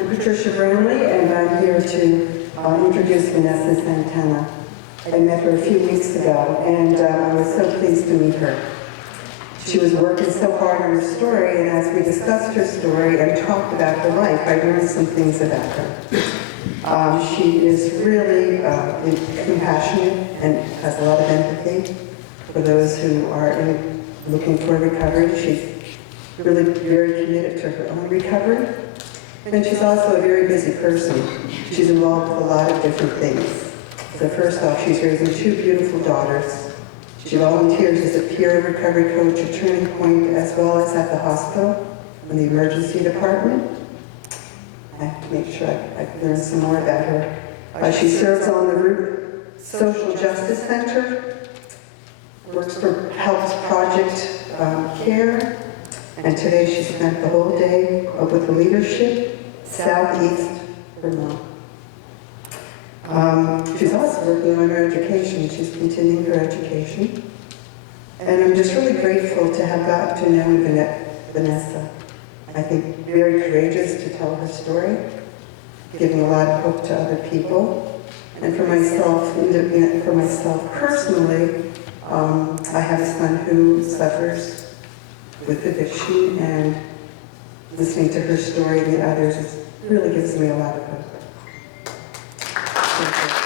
Patricia Brownlee, and I'm here to introduce Vanessa Santana. I met her a few weeks ago, and I was so pleased to meet her. She was working so hard on her story, and as we discussed her story and talked about her life, I learned some things about her. She is really compassionate and has a lot of empathy for those who are looking for recovery. She's really very committed to her own recovery. And she's also a very busy person. She's involved with a lot of different things. So first off, she's raising 2 beautiful daughters. She volunteers as a peer recovery coach at Turning Point as well as at the hospital in the emergency department. I have to make sure I learn some more about her. She serves on the Root Social Justice Center, works for Helps Project Care, and today she spent the whole day with the leadership, Southeast Vermont. She's also working on her education. She's continuing her education. And I'm just really grateful to have gotten to know Vanessa. I think very courageous to tell her story, giving a lot of hope to other people. And for myself personally, I have a son who suffers with addiction, and listening to her story and the others really gives me a lot of hope. Thank you.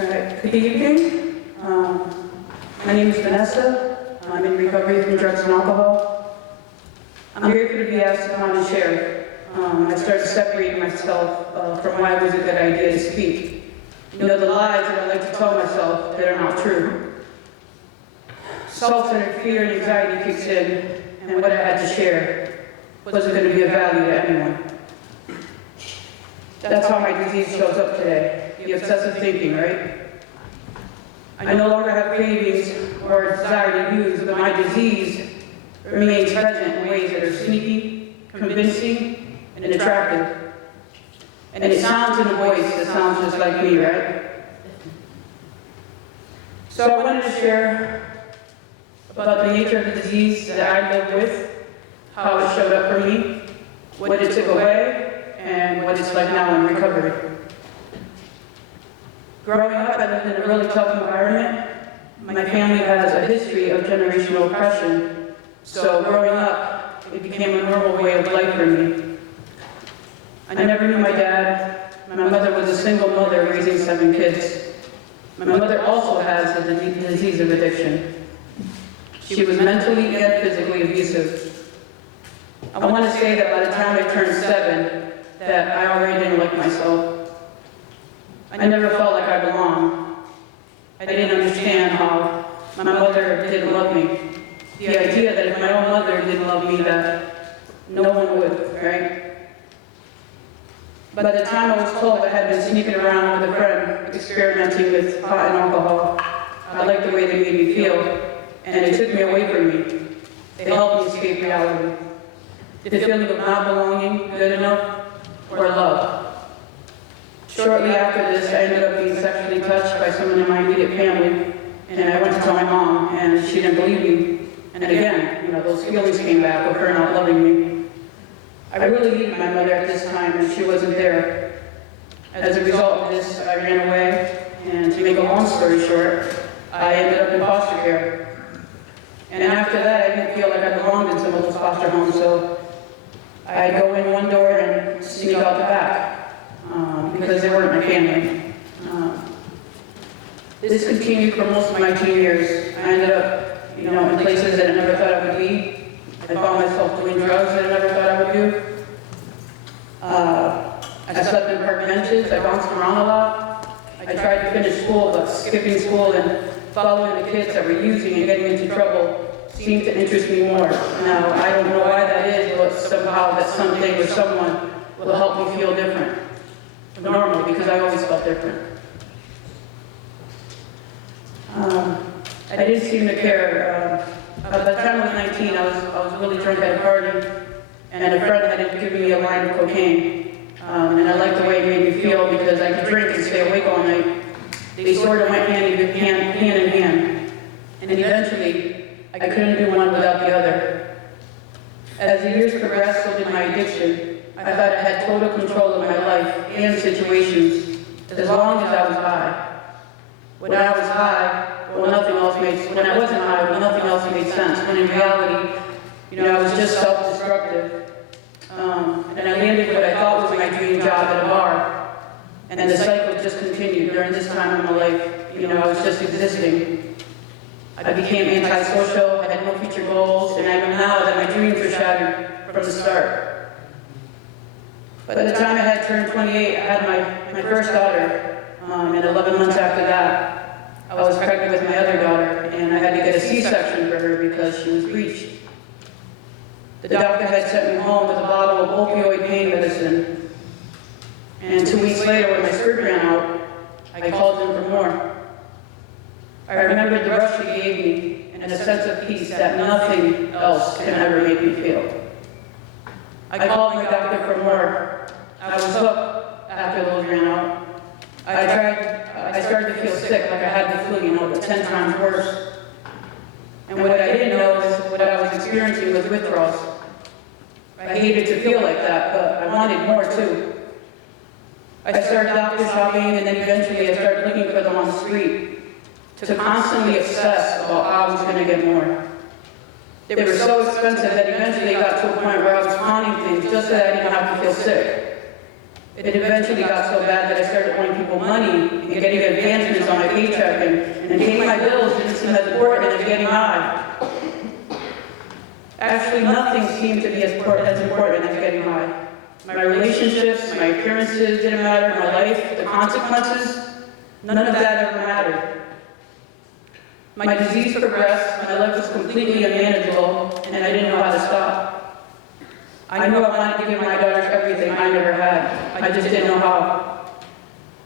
All right, good evening. My name is Vanessa. I'm in recovery from drugs and alcohol. I'm grateful to be asked to come and share. I started separating myself from why it was a good idea to speak. You know, the lies that I like to tell myself that are not true. Self-centered fear and anxiety kicks in, and what I had to share wasn't going to be of value to anyone. That's how my disease shows up today, the obsessive thinking, right? I no longer have cravings or desire to use, but my disease remains present in ways that are sneaky, convincing, and attractive. And it sounds in a voice that sounds just like me, right? So I wanted to share about the nature of the disease that I live with, how it showed up for me, what it took away, and what it's like now in recovery. Growing up, I lived in a really tough environment. My family has a history of generational oppression, so growing up, it became a normal way of life for me. I never knew my dad. My mother was a single mother raising 7 kids. My mother also has the disease of addiction. She was mentally and physically abusive. I want to say that by the time I turned 7, that I already didn't like myself. I never felt like I belonged. I didn't understand how my mother didn't love me. The idea that if my own mother didn't love me, that no one would, right? By the time I was 12, I had been sneaking around with a friend, experimenting with pot and alcohol. I liked the way they made me feel, and it took me away from me. They helped me escape reality. The feeling of not belonging, good enough, or love. Shortly after this, I ended up being sexually touched by someone in my immediate family, and I went to tell my mom, and she didn't believe me. And again, you know, those feelings came back of her not loving me. I really needed my mother at this time, and she wasn't there. As a result of this, I ran away, and to make a long story short, I ended up in foster care. And after that, I didn't feel like I belonged in some of those foster homes, so I'd go in one door and sneak out the back. Because they weren't my family. This continued for most of my teen years. I ended up, you know, in places that I never thought I would be. I found myself doing drugs that I never thought I would do. I slept in park benches. I bounced around a lot. I tried to finish school, but skipping school and following the kids that were using and getting into trouble seemed to interest me more. Now, I don't know why that is, but somehow that something or someone will help me feel different. Normal, because I always felt different. I didn't seem to care. By the time I was 19, I was really drunk at a party, and a friend had given me a line of cocaine. And I liked the way it made me feel because I could drink and stay awake all night. They sort of went hand in hand. And eventually, I couldn't do one without the other. As the years progressed, so did my addiction. I thought I had total control of my life and situations as long as I was high. When I was high, when I wasn't high, when nothing else made sense. When in reality, you know, I was just self-destructive. And I landed what I thought was my dream job at a bar. And the cycle just continued during this time of my life. You know, I was just existing. I became antisocial, I had no future goals, and I know now that my dreams were shattered from the start. By the time I had turned 28, I had my first daughter, and 11 months after that, I was pregnant with my other daughter, and I had to get a C-section for her because she was breached. The doctor had sent me home with a bottle of opioid pain medicine, and 2 weeks later, when my script ran out, I called him for more. I remembered the rush he gave me and a sense of peace that nothing else can ever make me feel. I called my doctor for more. I was hooked after those ran out. I started to feel sick, like I had the flu, you know, but 10 times worse. And what I didn't know is what I was experiencing was withdrawals. I hated to feel like that, but I wanted more too. I started doctor shopping, and then eventually I started looking for them on the street to constantly obsess about how I was going to get more. They were so expensive that eventually it got to a point where I was finding things just so that I didn't have to feel sick. it eventually got so bad that I started owing people money and getting advancements on my paycheck, and paying my bills didn't seem as important as getting high. Actually, nothing seemed to be as important as getting high. My relationships, my appearances didn't matter, my life, the consequences, none of that ever mattered. My disease progressed, my life was completely unmanageable, and I didn't know how to stop. I knew I wanted to give my daughters everything I never had. I just didn't know how.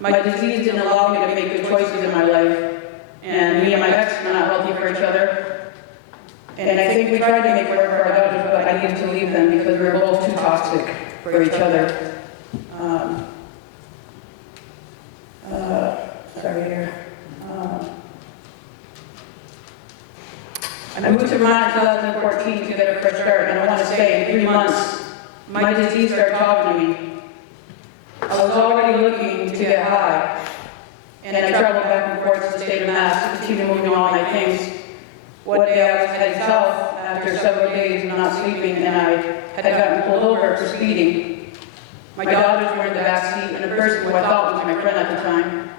My disease didn't allow me to make good choices in my life, and me and my ex were not healthy for each other. And I think we tried to make it work for our daughters, but I needed to leave them because we were both too toxic for each other. Sorry here. I moved to Vermont in 2014 to get a fresh start, and I want to say in 3 months, my disease started talking to me. I was already looking to get high, and I traveled back and forth to the state of Mass to continue moving all my things. One day I was heading south after several days of not sleeping, and I had gotten pulled over for speeding. My daughters were in the back seat, and a person who I thought was my friend at the time.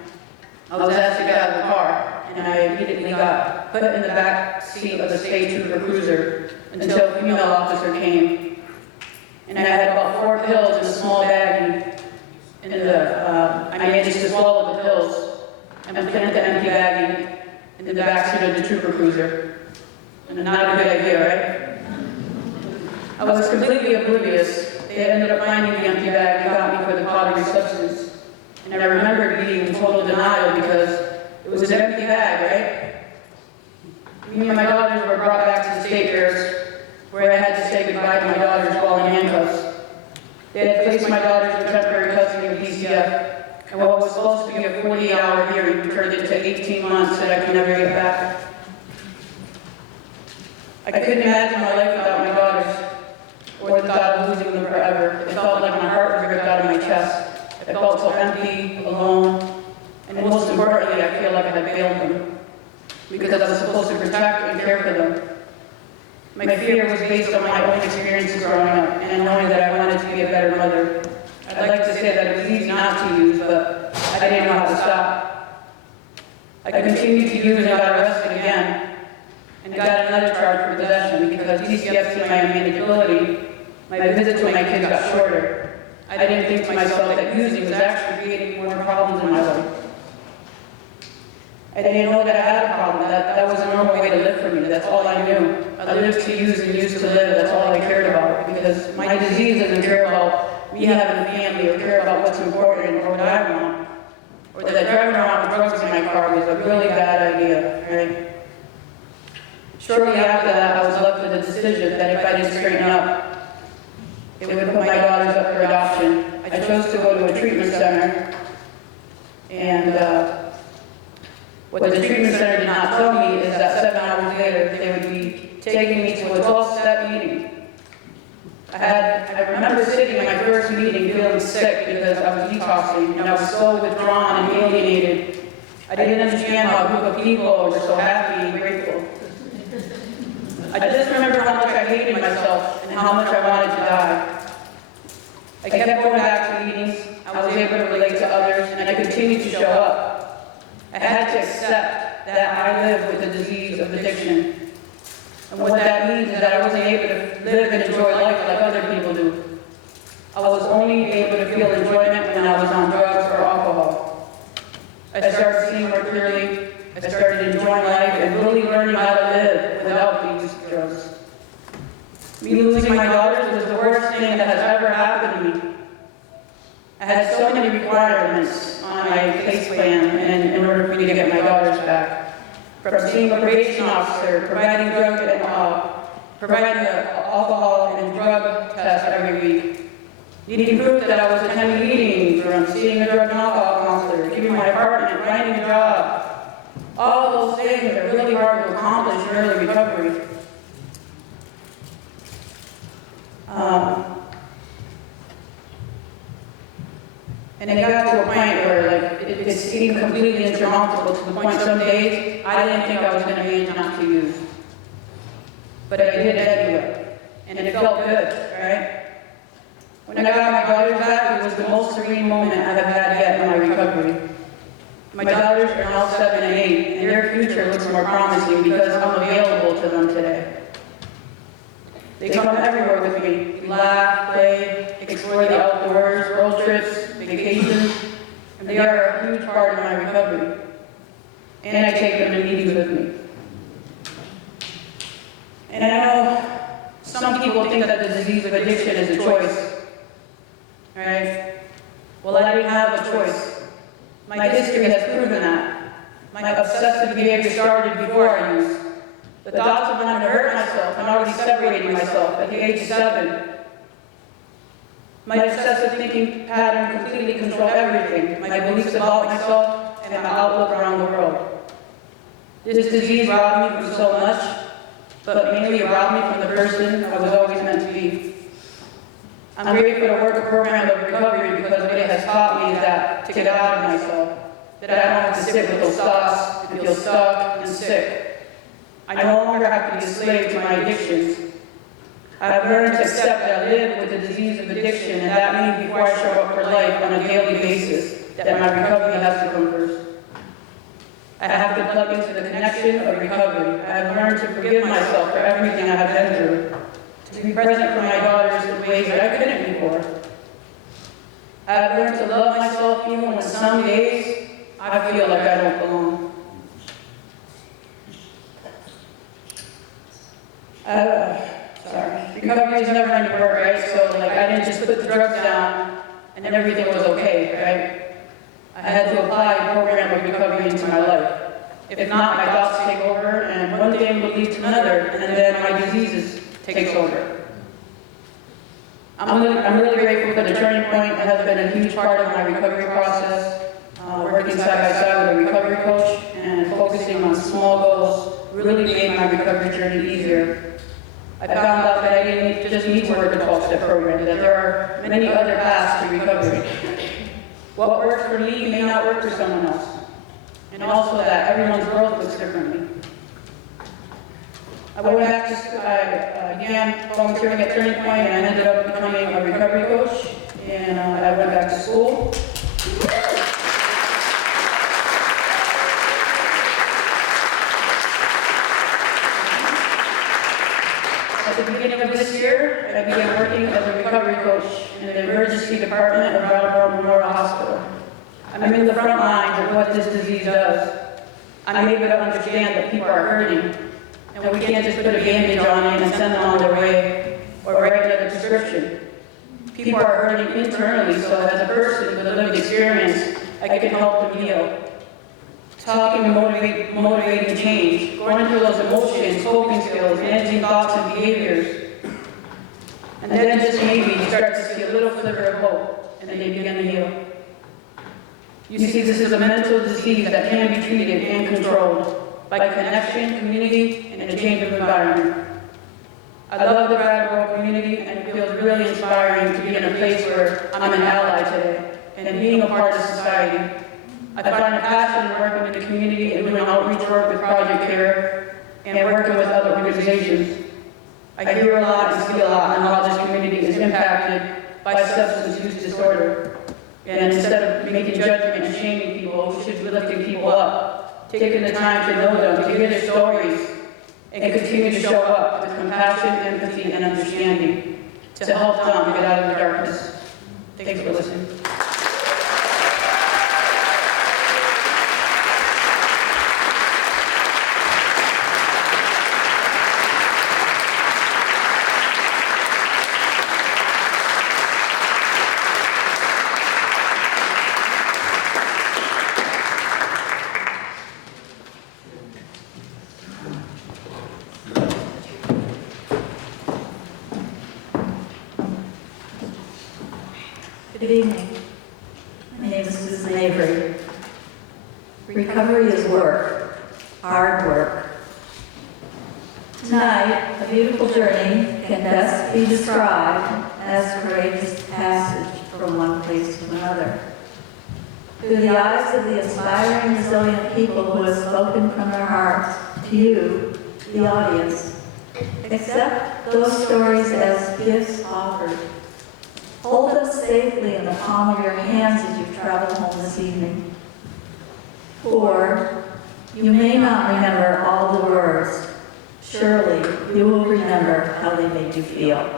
I was asked to get out of the car, and I immediately got put in the back seat of the state trooper cruiser until a female officer came. And I had about 4 pills in a small baggie. I managed to swallow the pills and plant the empty baggie in the back seat of the trooper cruiser. And not a good idea, right? I was completely oblivious. They ended up finding the empty bag and got me for the powdery substance. And I remember being in total denial because it was an empty bag, right? Me and my daughters were brought back to the state barracks where I had to say goodbye to my daughters while in handcuffs. They had placed my daughters in temporary custody of DCF, and what was supposed to be a 48-hour hearing turned into 18 months that I could never get back. I couldn't imagine my life without my daughters, or the thought of losing them forever. It felt like my heart was ripped out of my chest. I felt so empty, alone, and most importantly, I feel like I had failed them, because I was supposed to protect and care for them. My fear was based on my own experiences growing up, and knowing that I wanted to be a better mother. I'd like to say that it was easy not to use, but I didn't know how to stop. I continued to use and got arrested again, and got another charge for possession because DCF seen my unmanageability. My visits with my kids got shorter. I didn't think to myself that using was actually creating more problems in my life. I didn't know that I had a problem, that was a normal way to live for me. That's all I knew. I lived to use and used to live. That's all I cared about, because my disease doesn't care about me having a family or care about what's important or what I want. Or that driving around with drugs in my car was a really bad idea, right? Shortly after that, I was left with a decision that if I didn't straighten up, it would put my daughters up for adoption. I chose to go to a treatment center, and what the treatment center did not tell me is that 7 hours later, they would be taking me to a 12-step meeting. I remember sitting in my first meeting feeling sick because I was detoxing, and I was so withdrawn and alienated. I didn't understand how a group of people were so happy and grateful. I just remember how much I hated myself and how much I wanted to die. I kept going back to meetings, I was able to relate to others, and I continued to show up. I had to accept that I live with the disease of addiction. And what that means is that I wasn't able to live and enjoy life like other people do. I was only able to feel enjoyment when I was on drugs or alcohol. I started seeing more clearly. I started enjoying life and really learning how to live without the use of drugs. Me losing my daughters was the worst thing that has ever happened to me. I had so many requirements on my case plan in order for me to get my daughters back. From seeing a probation officer, providing providing an alcohol and drug test every week, needing proof that I was attending meetings, from seeing a drug and alcohol counselor, keeping my apartment, finding a job. All those things are really hard to accomplish in early recovery. And it got to a point where it seemed completely insurmountable, to the point some days I didn't think I was going to manage not to use. But I did it anyway, and it felt good, right? When I got my daughters back, it was the most surreal dream moment I have had yet in my recovery. My daughters are now 7 and 8, and their future looks more promising because I'm available to them today. They come everywhere with me. We laugh, play, explore the outdoors, road trips, vacations, and they are a huge part of my recovery. And I take them to meetings with me. And I know some people think that the disease of addiction is a choice, right? Well, I didn't have a choice. My history has proven that. My obsessive behavior started before I used. The thoughts of wanting to hurt myself and already separating myself at the age of 7. My obsessive thinking pattern completely controlled everything, my beliefs about myself and my outlook around the world. This disease robbed me from so much, but mainly it robbed me from the person I was always meant to be. I'm grateful to work a program of recovery because what it has taught me is that to get out of myself, that I don't have to sit with those thoughts, to feel stuck and sick. I no longer have to be a slave to my addictions. I have learned to accept that I live with the disease of addiction, and that means before I show up for life on a daily basis, that my recovery has to come first. I have to plug into the connection of recovery. I have learned to forgive myself for everything I have been through, to be present for my daughters in ways that I couldn't before. I have learned to love myself even when some days I feel like I don't belong. Recovery is never ending work, right? So I didn't just put the drugs down and everything was okay, right? I had to apply a program of recovery into my life. If not, my thoughts take over and one thing would lead to another, and then my diseases takes over. I'm really grateful for the turning point. It has been a huge part of my recovery process. Working side by side with a recovery coach and focusing on small goals really made my recovery journey easier. I found out that I didn't just need to work a 12-step program, that there are many other paths to recovery. What works for me may not work for someone else. And also that everyone's growth looks differently. I went back to school, I began volunteering at Turning Point, and I ended up becoming a recovery coach, and I went back to school. At the beginning of this year, I began working as a recovery coach in the emergency department of Brattleboro Memorial Hospital. I'm in the front lines of what this disease does. I'm able to understand that people are hurting, and we can't just put a bandage on it and send them on their way or write another prescription. People are hurting internally, so as a person with a lived experience, I can help them heal. Talking and motivating change, going through those emotions, coping skills, managing thoughts and behaviors. And then just maybe you start to see a little flicker of hope, and then they begin to heal. You see, this is a mental disease that can be treated and controlled by connection, community, and a change of environment. I love the Brattleboro community, and it feels really inspiring to be in a place where I'm an ally today, and being a part of society. I find a passion in working in the community and doing outreach work with Project Care and working with other organizations. I hear a lot and see a lot on how this community is impacted by substance use disorder. And instead of making judgment and shaming people, we should be lifting people up, taking the time to know them, to hear their stories, and continue to show up with compassion, empathy, and understanding to help them get out of the darkness. Thanks for listening. Good evening. My name is Susan Avery. Recovery is work, hard work. Tonight, a beautiful journey can best be described as courageous passage from one place to another. Through the eyes of the inspiring, resilient people who have spoken from their hearts to you, the audience, accept those stories as gifts offered. Hold them safely in the palm of your hands as you travel home this evening. Or, you may not remember all the words. Surely, you will remember how they made you feel.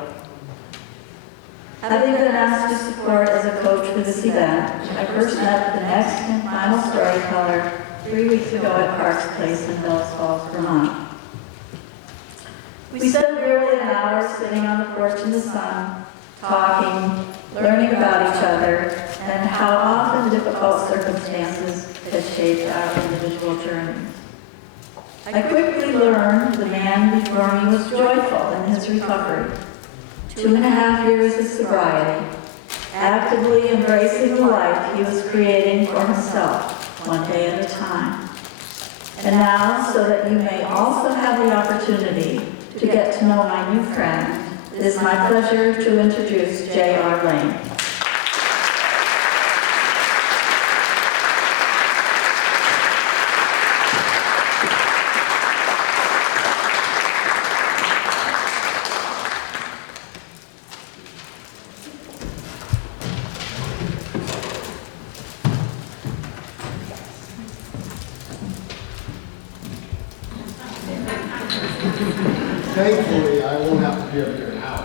Having been asked to support as a coach for this event, I first met the next and final storyteller 3 weeks ago at Parks Place in Bells Falls, Vermont. We spent nearly an hour sitting on the porch in the sun, talking, learning about each other, and how often difficult circumstances had shaped our individual journeys. I quickly learned the man before me was joyful in his recovery. 2.5 years of sobriety, actively embracing the life he was creating for himself, one day at a time. And now, so that you may also have the opportunity to get to know my new friend, it is my pleasure to introduce J.R. Lane. Thankfully, I won't have to be up here now.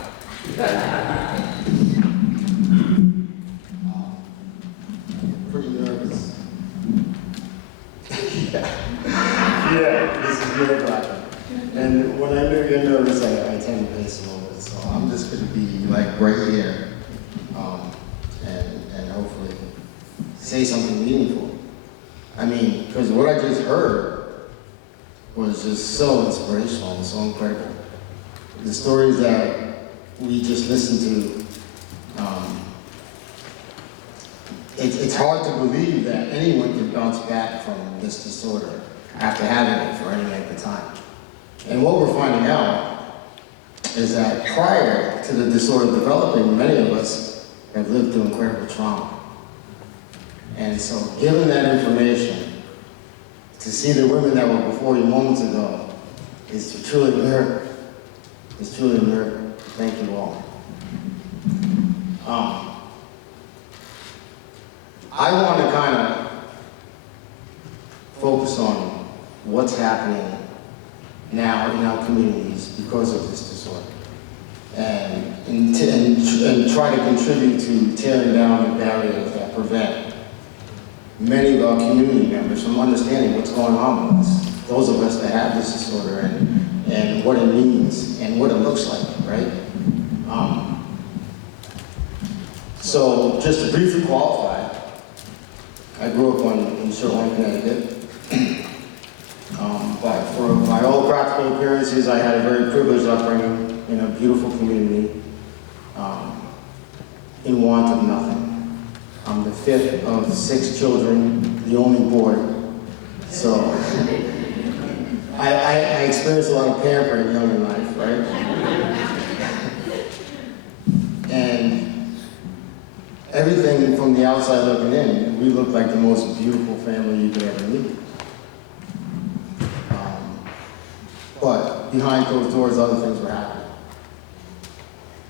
Pretty nervous. Yeah, this is real bad. And when I know you're nervous, I tend to pace a little bit. So I'm just going to be like right here, and hopefully say something meaningful. I mean, because what I just heard was just so inspirational and so incredible. The stories that we just listened to, it's hard to believe that anyone can bounce back from this disorder after having it for any length of time. And what we're finding out is that prior to the disorder developing, many of us have lived through incredible trauma. And so given that information, to see the women that were before you moments ago is truly a miracle. It's truly a miracle. Thank you all. I want to kind of focus on what's happening now in our communities because of this disorder, and try to contribute to tearing down the barriers that prevent many of our community members from understanding what's going on with us. Those of us that have this disorder and what it means and what it looks like, right? So just to briefly qualify, I grew up in Sherwood, Connecticut. But for my all practical appearances, I had a very privileged upbringing in a beautiful community, in want of nothing. I'm the 5th of 6 children, the only boy. So I experienced a lot of pampering young in life, right? And everything from the outside looking in, we looked like the most beautiful family you could ever meet. But behind closed doors, other things were happening.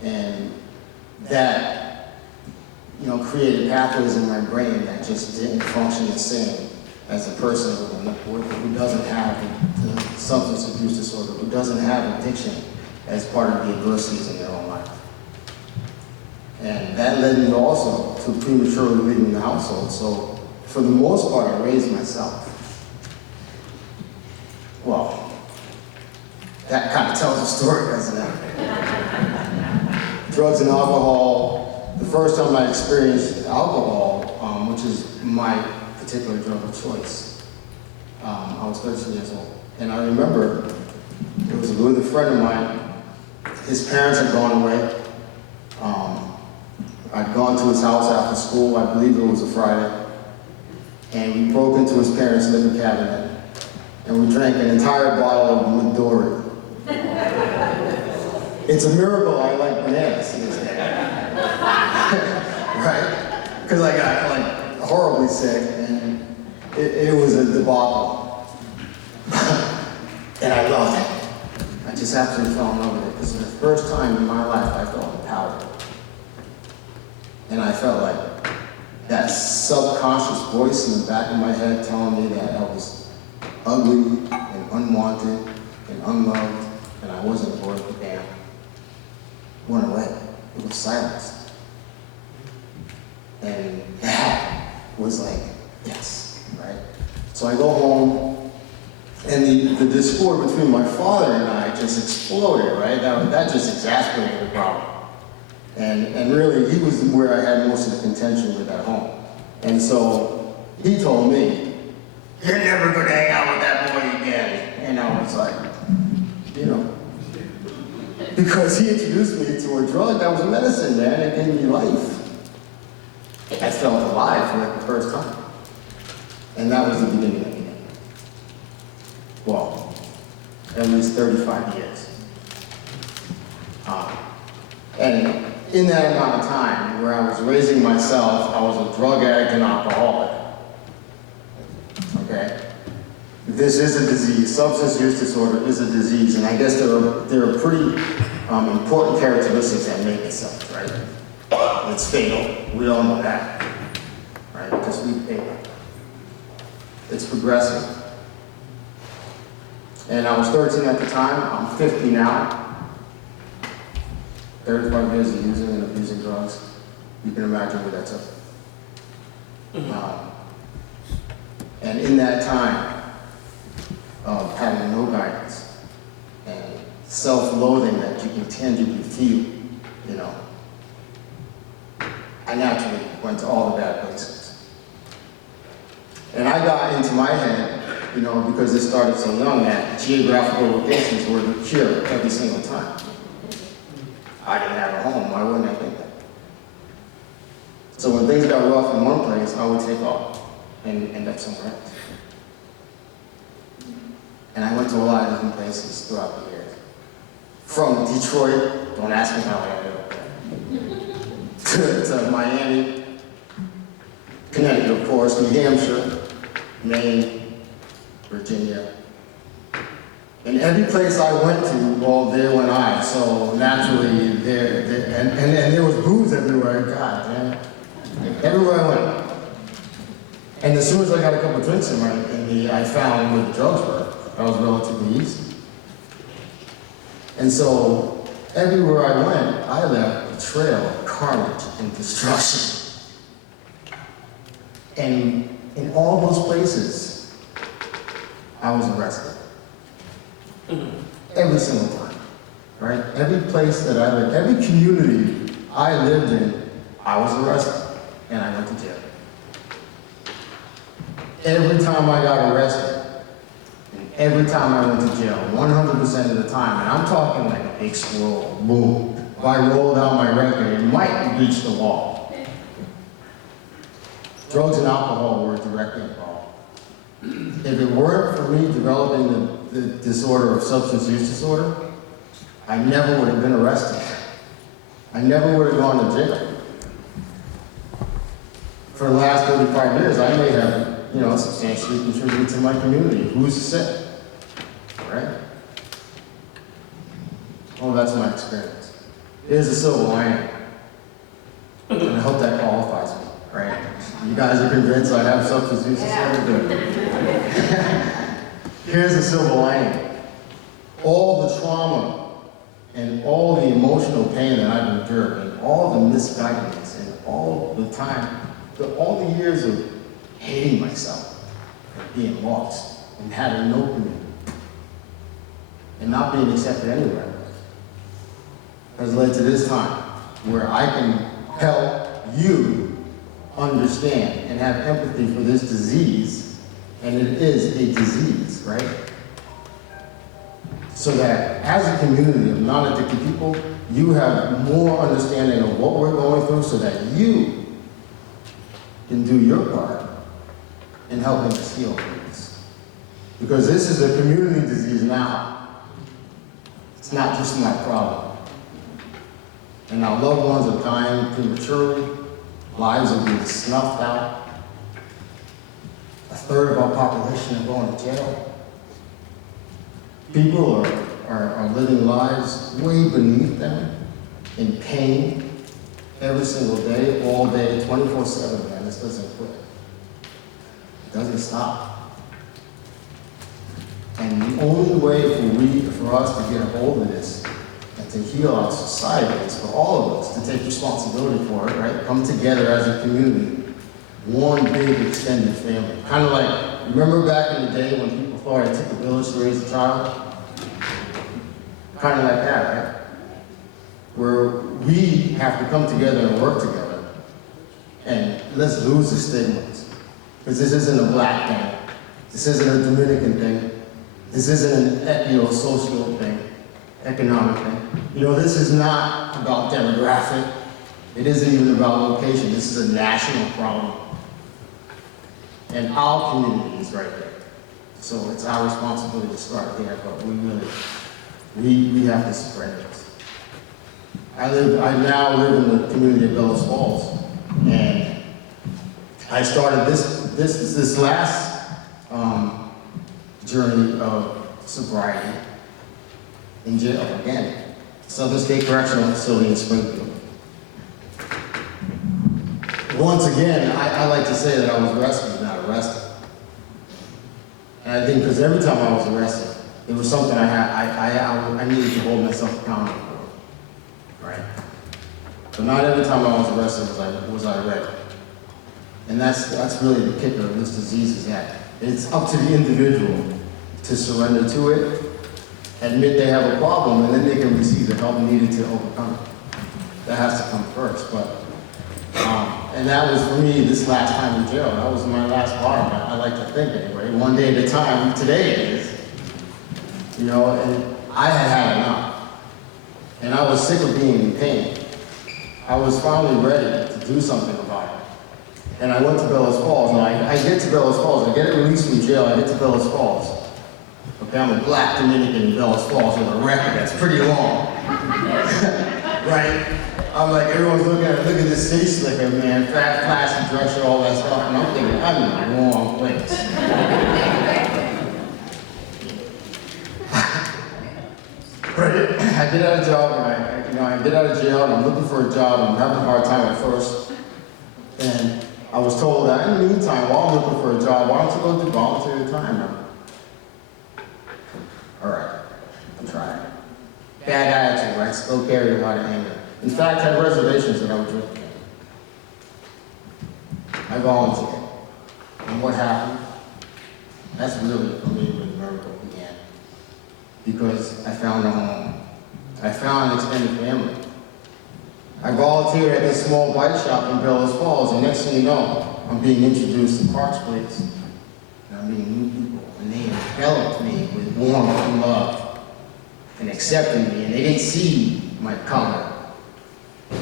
And that, created pathways in my brain that just didn't function the same as a person who doesn't have the substance abuse disorder, who doesn't have addiction as part of the adversities in their own life. And that led me also to prematurely leaving the household. So for the most part, I raised myself. Well, that kind of tells a story, doesn't it? Drugs and alcohol. The first time I experienced alcohol, which is my particular drug of choice, I was 13 years old. And I remember it was with a friend of mine. His parents had gone away. I'd gone to his house after school, I believe it was a Friday, and we broke into his parents' liquor cabinet, and we drank an entire bottle of Midori. It's a miracle I like bananas. Right? Because I got horribly sick, and it was a debacle. And I loved it. I just absolutely fell in love with it, because for the first time in my life I felt empowered. And I felt like that subconscious voice in the back of my head telling me that I was ugly and unwanted and unloved and I wasn't worth a damn went away. It was silenced. And that was like, yes, right? So I go home, and the discord between my father and I just exploded, right? That just exasperated the problem. And really, he was where I had most of the contention with at home. And so he told me, "You're never gonna hang out with that boy again." And I was like, you know, because he introduced me to a drug that was a medicine, man. It gave me life. I felt alive for like the first time. And that was the beginning of the end. Well, at least 35 years. And in that amount of time where I was raising myself, I was a drug addict and alcoholic. Okay? This is a disease. Substance use disorder is a disease, and I guess there are pretty important characteristics that make it such, right? It's fatal. We all know that, right? Just read the paper. It's progressive. And I was 13 at the time. I'm 50 now. 35 years of using and abusing drugs. You can imagine what that took. And in that time of having no guidance and self-loathing that you can tangibly feel, you know, I naturally went to all the bad places. And I got into my head, you know, because it started so young, that geographical locations were the cure every single time. I didn't have a home, why wouldn't I think that? So when things got rough in one place, I would take off and end up somewhere else. And I went to a lot of different places throughout the years. From Detroit, don't ask me how I ended up there, to Miami, Connecticut, of course, New Hampshire, Maine, Virginia. And every place I went to, well, there went I. So naturally, and there was booze everywhere. God damn it. Everywhere I went. And as soon as I got a couple drinks in me, I found where the drugs were. That was relatively easy. And so everywhere I went, I left a trail of carnage and destruction. And in all those places, I was arrested. Every single time, right? Every place that I lived, every community I lived in, I was arrested and I went to jail. Every time I got arrested, and every time I went to jail, 100% of the time, and I'm talking like a big scroll, boom. If I rolled out my record, it might reach the wall. Drugs and alcohol were directly involved. If it weren't for me developing the disorder of substance use disorder, I never would have been arrested. I never would have gone to jail. For the last 35 years, I may have, you know, substantially contributed to my community. Who's to say? Right? Well, that's my experience. Here's a silver lining. And I hope that qualifies me, right? You guys are convinced I have substance use disorder? Good. Here's the silver lining. All the trauma and all the emotional pain that I've endured and all the misguidance and all the time, all the years of hating myself, and being lost, and having no community, and not being accepted anywhere, has led to this time where I can help you understand and have empathy for this disease, and it is a disease, right? So that as a community of non-addicted people, you have more understanding of what we're going through so that you can do your part in helping us heal from this. Because this is a community disease now. It's not just my problem. And our loved ones are dying prematurely. Lives are being snuffed out. A third of our population are going to jail. People are living lives way beneath them, in pain, every single day, all day, 24/7, man. This doesn't quit. It doesn't stop. And the only way for us to get a hold of this and to heal our society is for all of us to take responsibility for it, right? Come together as a community, one big extended family. Kind of like, remember back in the day when people thought it took a village to raise a child? Kind of like that, right? Where we have to come together and work together. And let's lose the stigmas. Because this isn't a black thing. This isn't a Dominican thing. This isn't an social thing, economic thing. You know, this is not about demographic. It isn't even about location. This is a national problem. And our community is right there. So it's our responsibility to start there, but we have to spread this. I now live in the community of Bellows Falls, and I started this last journey of sobriety in jail again, Southern State Correctional Facility in Springfield. Once again, I like to say that I was rescued, not arrested. And I think because every time I was arrested, it was something I needed to hold myself accountable for, right? But not every time I was arrested was I ready. And that's really the kicker of this disease is that it's up to the individual to surrender to it, admit they have a problem, and then they can receive the help needed to overcome it. That has to come first. And that was for me this last time in jail. That was my last bottom. I like to think anyway. One day at a time. Today it is. You know, and I had enough. And I was sick of being in pain. I was finally ready to do something about it. And I went to Bellows Falls, and I get to Bellows Falls. I get it released from jail. I get to Bellows Falls. Okay, I'm a black Dominican in Bellows Falls with a record that's pretty long. Right? I'm like, everyone's looking at this city slicker, man, fat, flashy, dresser, all that stuff, and I'm thinking, I'm in the wrong place. But I get out of job, and I get out of jail, and I'm looking for a job, and I'm having a hard time at first. And I was told that in the meantime, while I'm looking for a job, why don't you go do volunteer time now? All right, I'm trying. Bad attitude, right? Still carry a lot of anger. In fact, had reservations that I would drink again. I volunteered. And what happened? That's really, for me, where the miracle began. Because I found a home. I found an extended family. I volunteered at this small bike shop in Bellows Falls, and next thing you know, I'm being introduced to Parks Place. And I'm meeting new people, and they enveloped me with warmth and love, and accepted me, and they didn't see my color.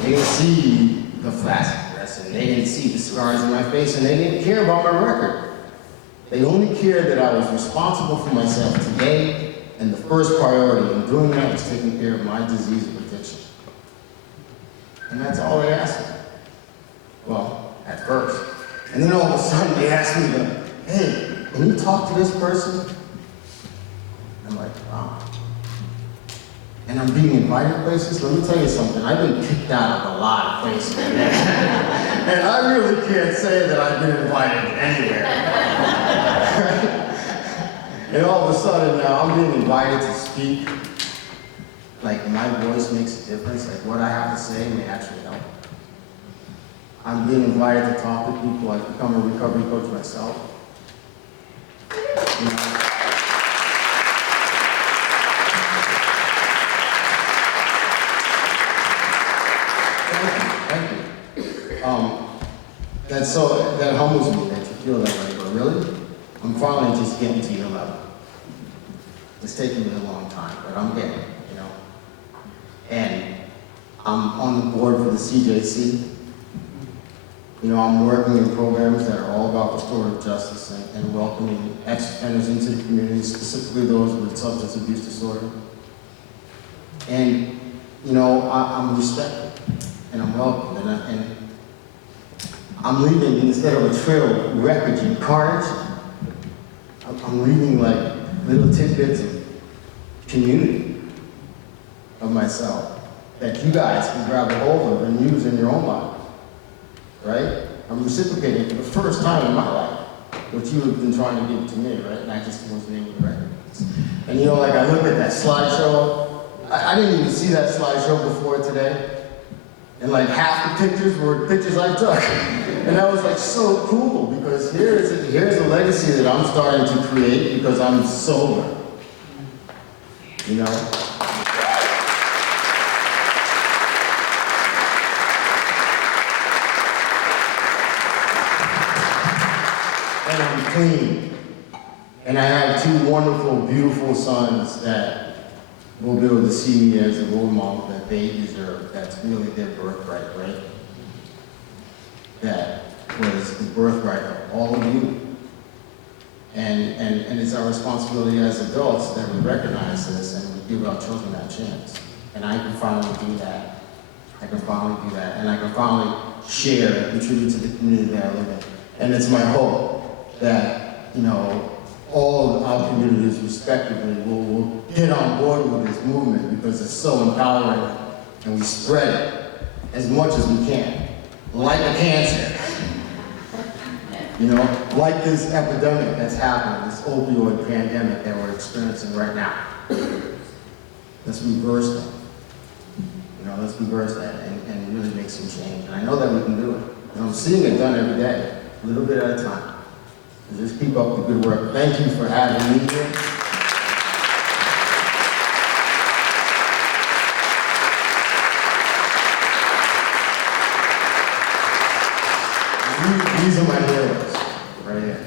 They didn't see the flaccid dress, and they didn't see the scars on my face, and they didn't care about my record. They only cared that I was responsible for myself today, and the first priority in doing that was taking care of my disease of addiction. And that's all they asked me. Well, at first. And then all of a sudden they asked me, hey, can you talk to this person? I'm like, wow. And I'm being invited places. Let me tell you something. I've been kicked out of a lot of places. And I really can't say that I've been invited anywhere. And all of a sudden now I'm being invited to speak. Like my voice makes a difference. Like what I have to say may actually help. I'm being invited to talk to people. I've become a recovery coach myself. You know, Thank you. That humbles me that you feel that way, but really, I'm finally just getting to your level. It's taken me a long time, but I'm getting it, you know. And I'm on the board for the CJC. You know, I'm working in programs that are all about restorative justice and welcoming ex-offenders into the community, specifically those with substance abuse disorder. And, you know, I'm respected and I'm welcomed, and I'm leaving instead of a trail of wreckage and carnage. I'm leaving like little tidbits of community of myself. that you guys can grab a hold of and use in your own life, right? I'm reciprocating for the first time in my life what you have been trying to give to me, right? And I just wasn't able to recognize. And you know, like I look at that slideshow, I didn't even see that slideshow before today. And like half the pictures were pictures I took. And that was like so cool because here's a legacy that I'm starting to create because I'm sober. You know? And I'm clean. And I have two wonderful, beautiful sons that will be able to see me as a role model that they deserve. That's really their birthright, right? That was the birthright of all of you. And it's our responsibility as adults that we recognize this and we give our children that chance. And I can finally do that. I can finally do that. And I can finally share and contribute to the community that I live in. And it's my hope that, you know, all of our communities respectively will get on board with this movement because it's so empowering and we spread it as much as we can. Like a cancer. You know, like this epidemic that's happening, this opioid pandemic that we're experiencing right now. Let's reverse that. You know, let's reverse that and really make some change. And I know that we can do it. And I'm seeing it done every day, a little bit at a time. So just keep up the good work. Thank you for having me here. These are my heroes, right here.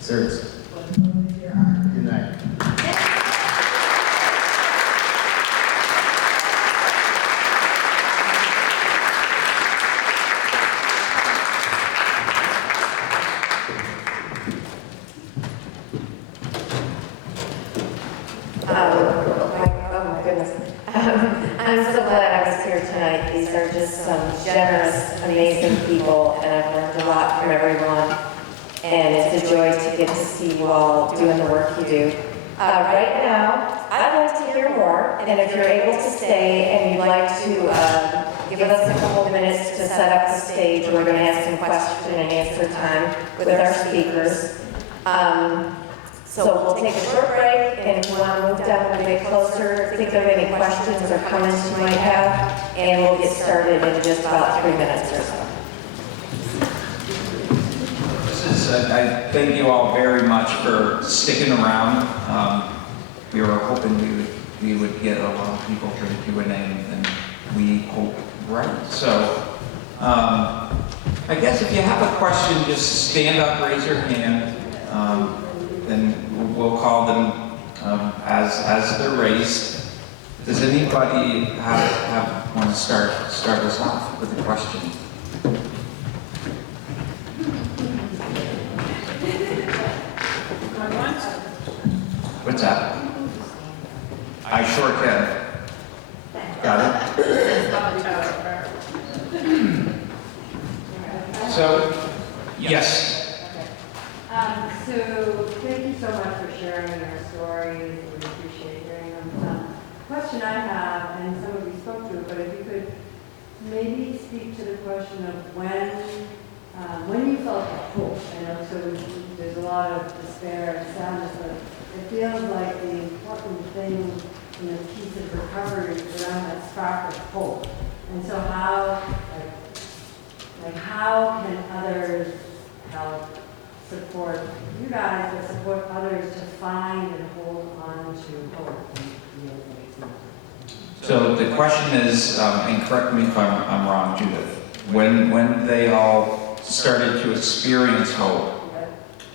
Seriously. Good night. Oh my goodness. I'm so glad I was here tonight. These are just some generous, amazing people, and I've learned a lot from everyone. And it's a joy to get to see you all doing the work you do. Right now, I'd like to hear more, and if you're able to stay and you'd like to give us a couple of minutes to set up the stage, we're going to have some question and answer time with our speakers. So we'll take a short break, and if you want to move down a bit closer, think of any questions or comments you might have, and we'll get started in just about 3 minutes or so. I thank you all very much for sticking around. We were hoping we would get a lot of people for the Q&A, and we hope right. So I guess if you have a question, just stand up, raise your hand, and we'll call them as they're raised. Does anybody want to start us off with a question? What's that? I sure can. Got it? So, yes. So thank you so much for sharing your stories. We appreciate hearing them. Question I have, and some of you spoke to it, but if you could maybe speak to the question of when you felt hope. I know there's a lot of despair and sadness, but it feels like the important thing in the piece of recovery is around that spark of hope. And so how can others help support you guys, but support others to find and hold on to hope? So the question is, and correct me if I'm wrong, Judith, when they all started to experience hope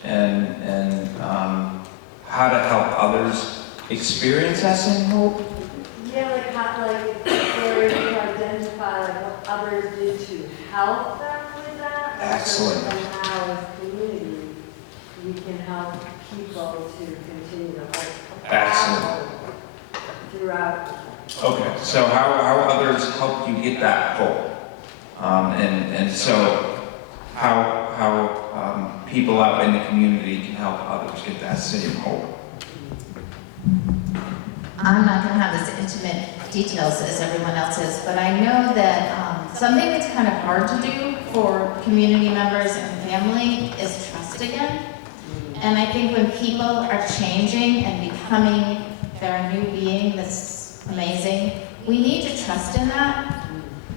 and how to help others experience that same hope? Yeah, or to identify what others did to help them with that. Excellent. And how as community we can help people to continue to hope. Excellent. Throughout. Okay, so how others helped you get that hope? And so how people out in the community can help others get that same hope? I'm not gonna have as intimate details as everyone else is, but I know that something that's kind of hard to do for community members and family is trust again. And I think when people are changing and becoming their new being that's amazing, we need to trust in that.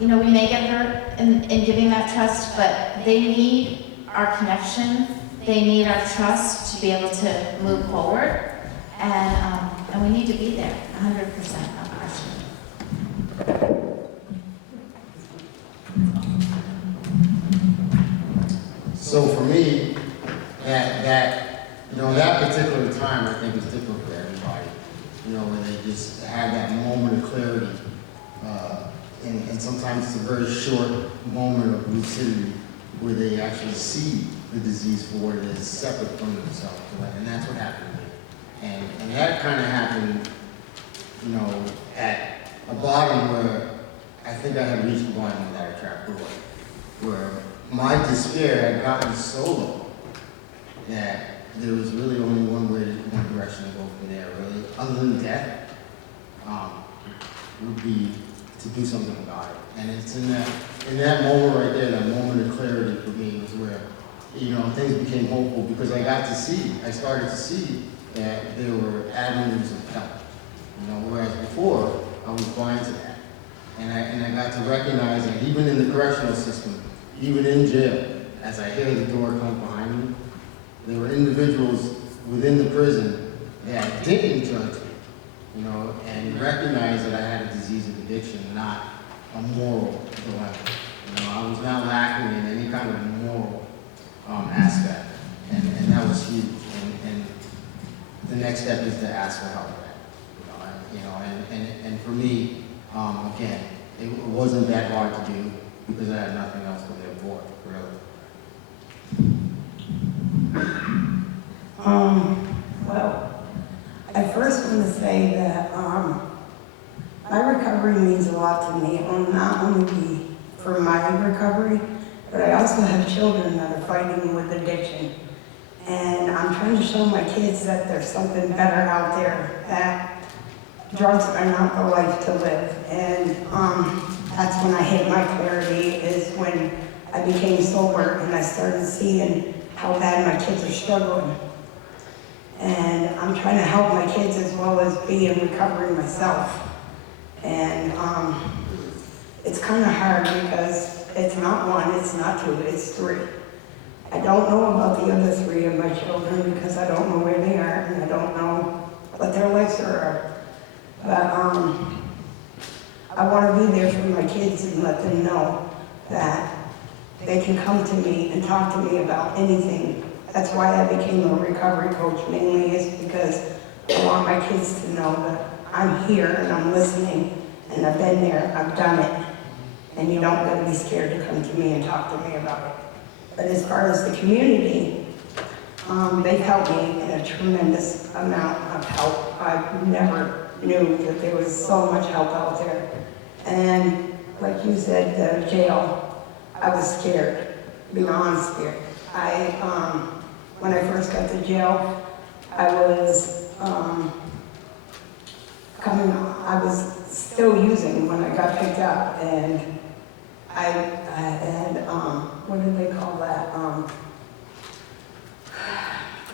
You know, we may get hurt in giving that trust, but they need our connection. They need our trust to be able to move forward. And we need to be there, 100%, no question. So for me, that particular time, I think is different for everybody. You know, where they just have that moment of clarity. And sometimes it's a very short moment of lucidity where they actually see the disease for what it is, separate from themselves. And that's what happened to me. And that kind of happened, you know, at a bottom where I think I had reached the bottom of that trap door, where my despair had gotten so low that there was really only one direction to go from there, really, other than death, would be to do something about it. And it's in that moment right there, that moment of clarity for me was where, you know, things became hopeful because I started to see that there were avenues of help. You know, whereas before, I was blind to that. And I got to recognize that even in the correctional system, even in jail, as I hear the door come behind me, there were individuals within the prison that didn't judge me, you know, and recognized that I had a disease of addiction, not a moral dilemma. You know, I was not lacking in any kind of moral aspect, and that was huge. And the next step is to ask for help. And for me, again, it wasn't that hard to do because I had nothing else to live for, really. Well, I first want to say that my recovery means a lot to me, not only for my recovery, but I also have children that are fighting with addiction. And I'm trying to show my kids that there's something better out there, that drugs are not the life to live. And that's when I hit my clarity, is when I became sober and I started seeing how bad my kids are struggling. And I'm trying to help my kids as well as be in recovery myself. And it's kind of hard because it's not one, it's not two, it's three. I don't know about the other three of my children because I don't know where they are and I don't know what their lives are. But I want to be there for my kids and let them know that they can come to me and talk to me about anything. That's why I became a recovery coach, mainly is because I want my kids to know that I'm here and I'm listening and I've been there, I've done it, and you don't got to be scared to come to me and talk to me about it. But as far as the community, they've helped me in a tremendous amount of help. I never knew that there was so much help out there. And like you said, the jail, I was scared, beyond scared. When I first got to jail, I was I was still using when I got picked up, and I had, what did they call that? I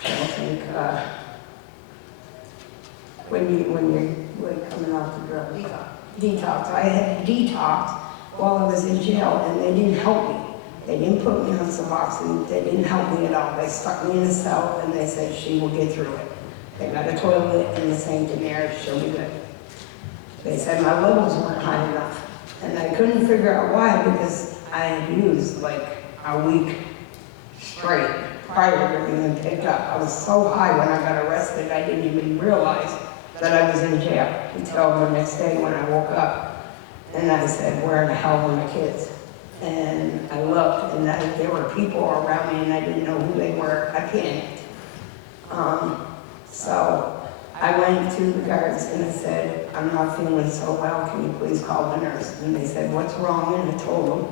don't think, when you're like coming off the drugs. Detox. I had detox while I was in jail, and they didn't help me. They didn't put me on Suboxone. They didn't help me at all. They stuck me in a cell, and they said she will get through it. They got a toilet and the sink in there. She'll be good. They said my levels weren't high enough, and I couldn't figure out why because I had used like a week straight prior to being picked up. I was so high when I got arrested, I didn't even realize that I was in jail until the next day when I woke up. And I said, where in the hell were my kids? And I looked, and there were people around me, and I didn't know who they were. I panicked. So I went to the guards, and I said, I'm not feeling so well. Can you please call the nurse? And they said, what's wrong? And I told them.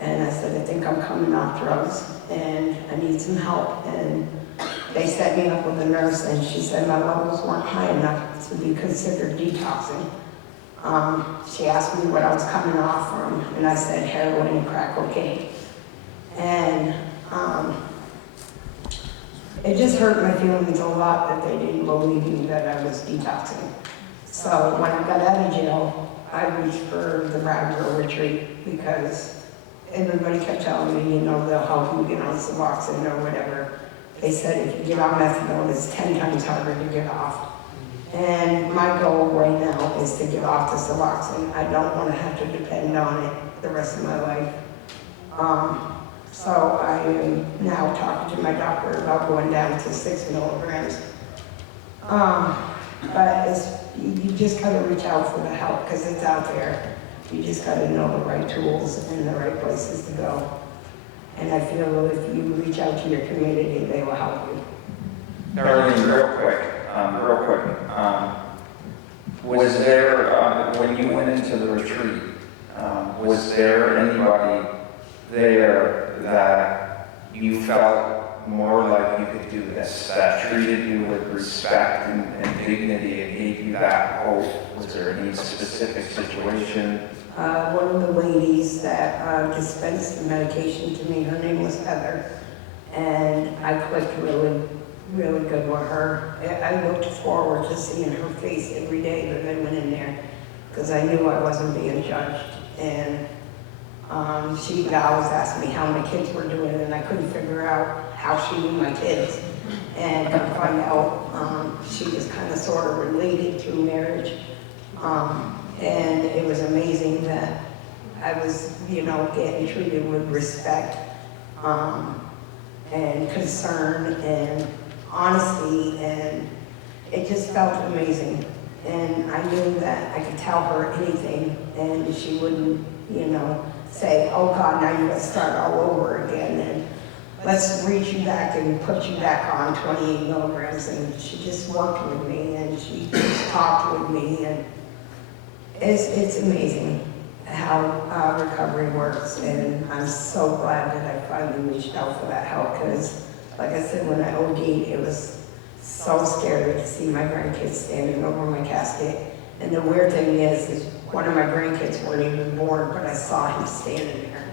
And I said, I think I'm coming off drugs, and I need some help. And they set me up with a nurse, and she said my levels weren't high enough to be considered detoxing. She asked me what I was coming off from, and I said heroin and crack cocaine. And it just hurt my feelings a lot that they didn't believe me that I was detoxing. So when I got out of jail, I reached for the Brattleboro retreat because everybody kept telling me, you know, they'll help you get on Suboxone or whatever. They said if you give out methadone, it's 10 times harder to get off. And my goal right now is to get off the Suboxone. I don't want to have to depend on it the rest of my life. So I am now talking to my doctor about going down to 6 milligrams. But you just gotta reach out for the help because it's out there. You just gotta know the right tools and the right places to go. And I feel if you reach out to your community, they will help you. Darlene, real quick, was there, when you went into the retreat, was there anybody there that you felt more like you could do this, that treated you with respect and dignity and gave you that hope? Was there any specific situation? One of the ladies that dispensed the medication to me, her name was Heather, and I clicked really good with her. I looked forward to seeing her face every day that I went in there because I knew I wasn't being judged. And she would always ask me how my kids were doing, and I couldn't figure out how she knew my kids. And come find out, she was kind of sort of related through marriage. And it was amazing that I was, you know, getting treated with respect and concern and honesty, and it just felt amazing. And I knew that I could tell her anything, and she wouldn't, you know, say, oh God, now you gotta start all over again, and let's reach you back and put you back on 28 milligrams. And she just worked with me, and she just talked with me, and it's amazing how recovery works. And I'm so glad that I finally reached out for that help, because like I said, when I OD'd, it was so scary to see my grandkids standing over my casket. And the weird thing is one of my grandkids weren't even born, but I saw him standing there.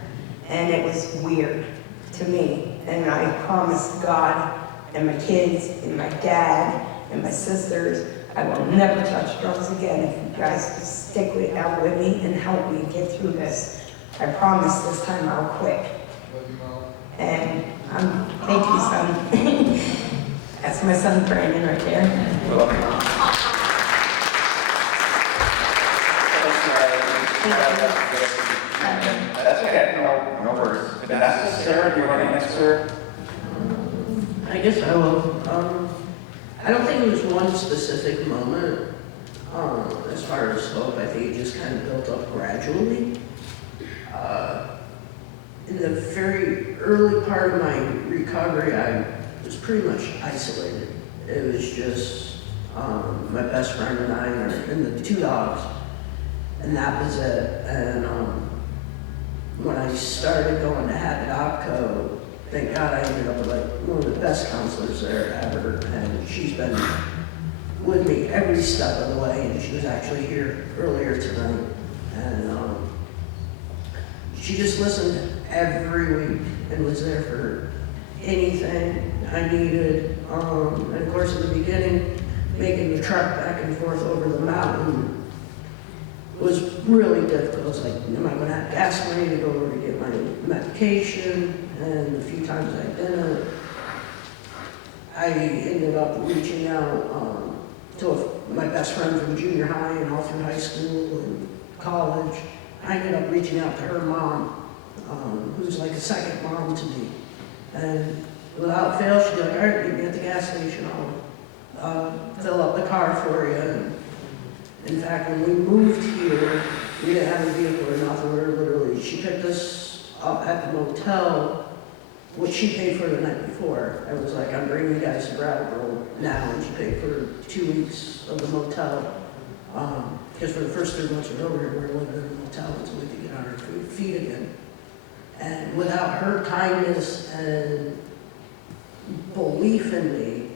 And it was weird to me. And I promised God and my kids and my dad and my sisters, I will never touch drugs again if you guys just stick out with me and help me get through this. I promise this time I'll quit. And thank you, son. That's my son Brandon right there. That's okay, no worries. Vanessa, Sarah, do you want to answer? I guess I will. I don't think it was one specific moment as far as hope. I think it just kind of built up gradually. In the very early part of my recovery, I was pretty much isolated. It was just my best friend and I and the 2 dogs, and that was it. And when I started going to Habit OpCo, thank God I ended up with like one of the best counselors there ever, and she's been with me every step of the way, and she was actually here earlier tonight. And she just listened every week and was there for anything I needed. And of course, in the beginning, making the trek back and forth over the mountain was really difficult. It was like, am I going to have gas money to go over to get my medication? And the few times I didn't, I ended up reaching out to my best friend from junior high and all through high school and college. I ended up reaching out to her mom, who's like a second mom to me. And without fail, she'd be like, all right, meet me at the gas station. I'll fill up the car for you. And in fact, when we moved here, we didn't have a vehicle or nothing. We were literally, she picked us up at the motel, which she paid for the night before. I was like, I'm bringing you guys to Brattleboro now, and she paid for 2 weeks of the motel. Because for the first 3 months we were over here, we were living in a motel until we could get on our feet again. And without her kindness and belief in me,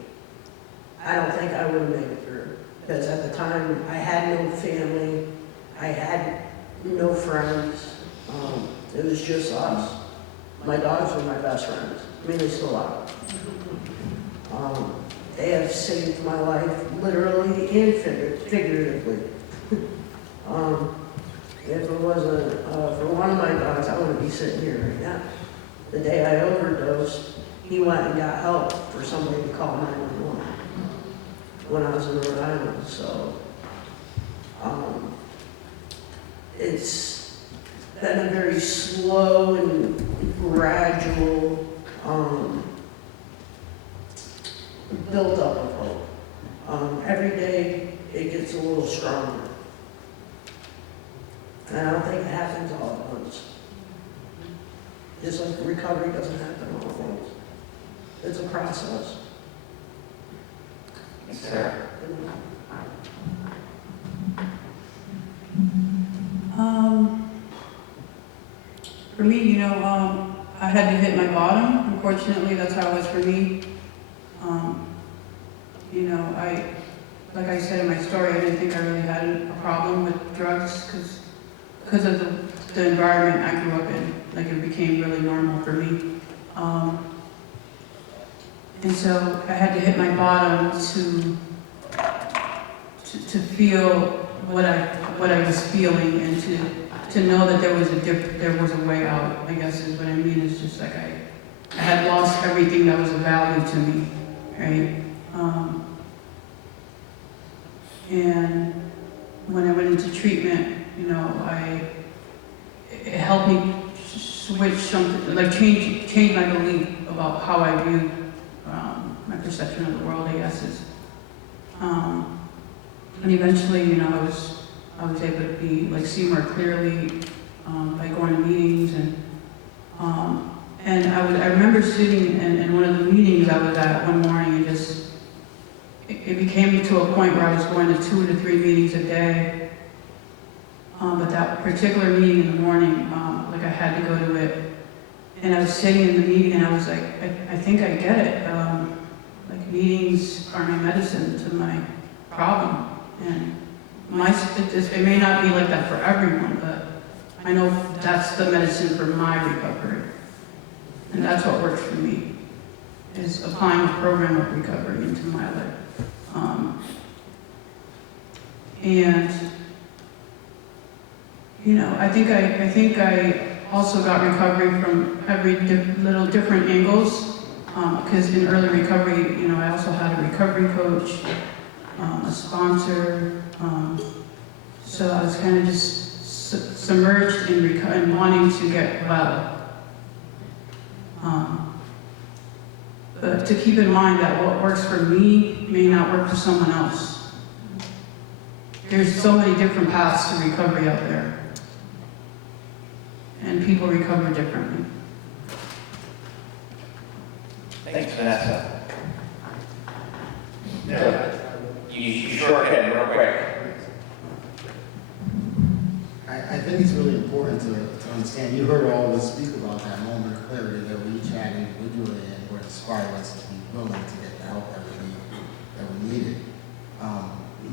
I don't think I would have made it through. Because at the time, I had no family, I had no friends. It was just us. My dogs were my best friends. I mean, they still are. They have saved my life, literally and figuratively. If it wasn't for one of my dogs, I wouldn't be sitting here right now. The day I overdosed, he went and got help for somebody to call 911 when I was in Rhode Island. So it's been a very slow and gradual build up of hope. Every day it gets a little stronger. And I don't think it happens all at once. Just like recovery doesn't happen all at once. It's a process. Sarah? For me, you know, I had to hit my bottom. Unfortunately, that's how it was for me. You know, like I said in my story, I didn't think I really had a problem with drugs because of the environment I grew up in. Like, it became really normal for me. And so I had to hit my bottom to feel what I was feeling, and to know that there was a way out, I guess is what I mean. It's just like I had lost everything that was of value to me, right? And when I went into treatment, you know, it helped me switch something, like change my belief about how I view my perception of the world, I guess is. And eventually, you know, I was able to see more clearly by going to meetings, and I remember sitting in one of the meetings I was at one morning, and it became to a point where I was going to 2 to 3 meetings a day. But that particular meeting in the morning, like I had to go to it, and I was sitting in the meeting, and I was like, I think I get it. Like, meetings are my medicine to my problem, and it may not be like that for everyone, but I know that's the medicine for my recovery, and that's what works for me, is applying a program of recovery into my life. And you know, I think I also got recovery from every little different angles, because in early recovery, you know, I also had a recovery coach, a sponsor, so I was kind of just submerged in wanting to get well. But to keep in mind that what works for me may not work for someone else. There's so many different paths to recovery out there, and people recover differently. Thanks, Vanessa. Yeah. You shorthand real quick. I think it's really important to understand. You heard all of us speak about that moment of clarity that we each had individually, and what inspired us to be willing to get the help that we needed.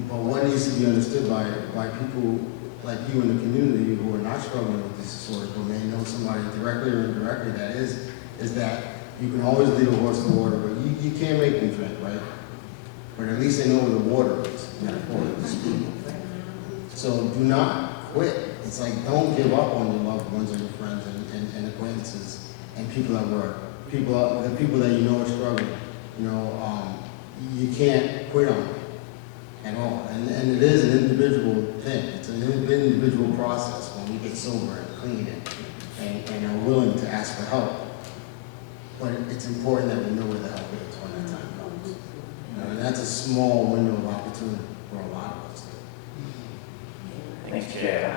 But what needs to be understood by people like you in the community who are not struggling with this disorder, but may know somebody directly or indirectly that is that you can always lead a horse to water, but you can't make them drink, right? But at least they know where the water is, metaphorically speaking. So do not quit. It's like, don't give up on your loved ones and your friends and acquaintances and people at work. The people that you know are struggling. You know, you can't quit on them at all. And it is an individual thing. It's an individual process when we get sober and clean and are willing to ask for help. But it's important that we know where the help is when that time comes. You know, and that's a small window of opportunity for a lot of us. Thanks, Jay.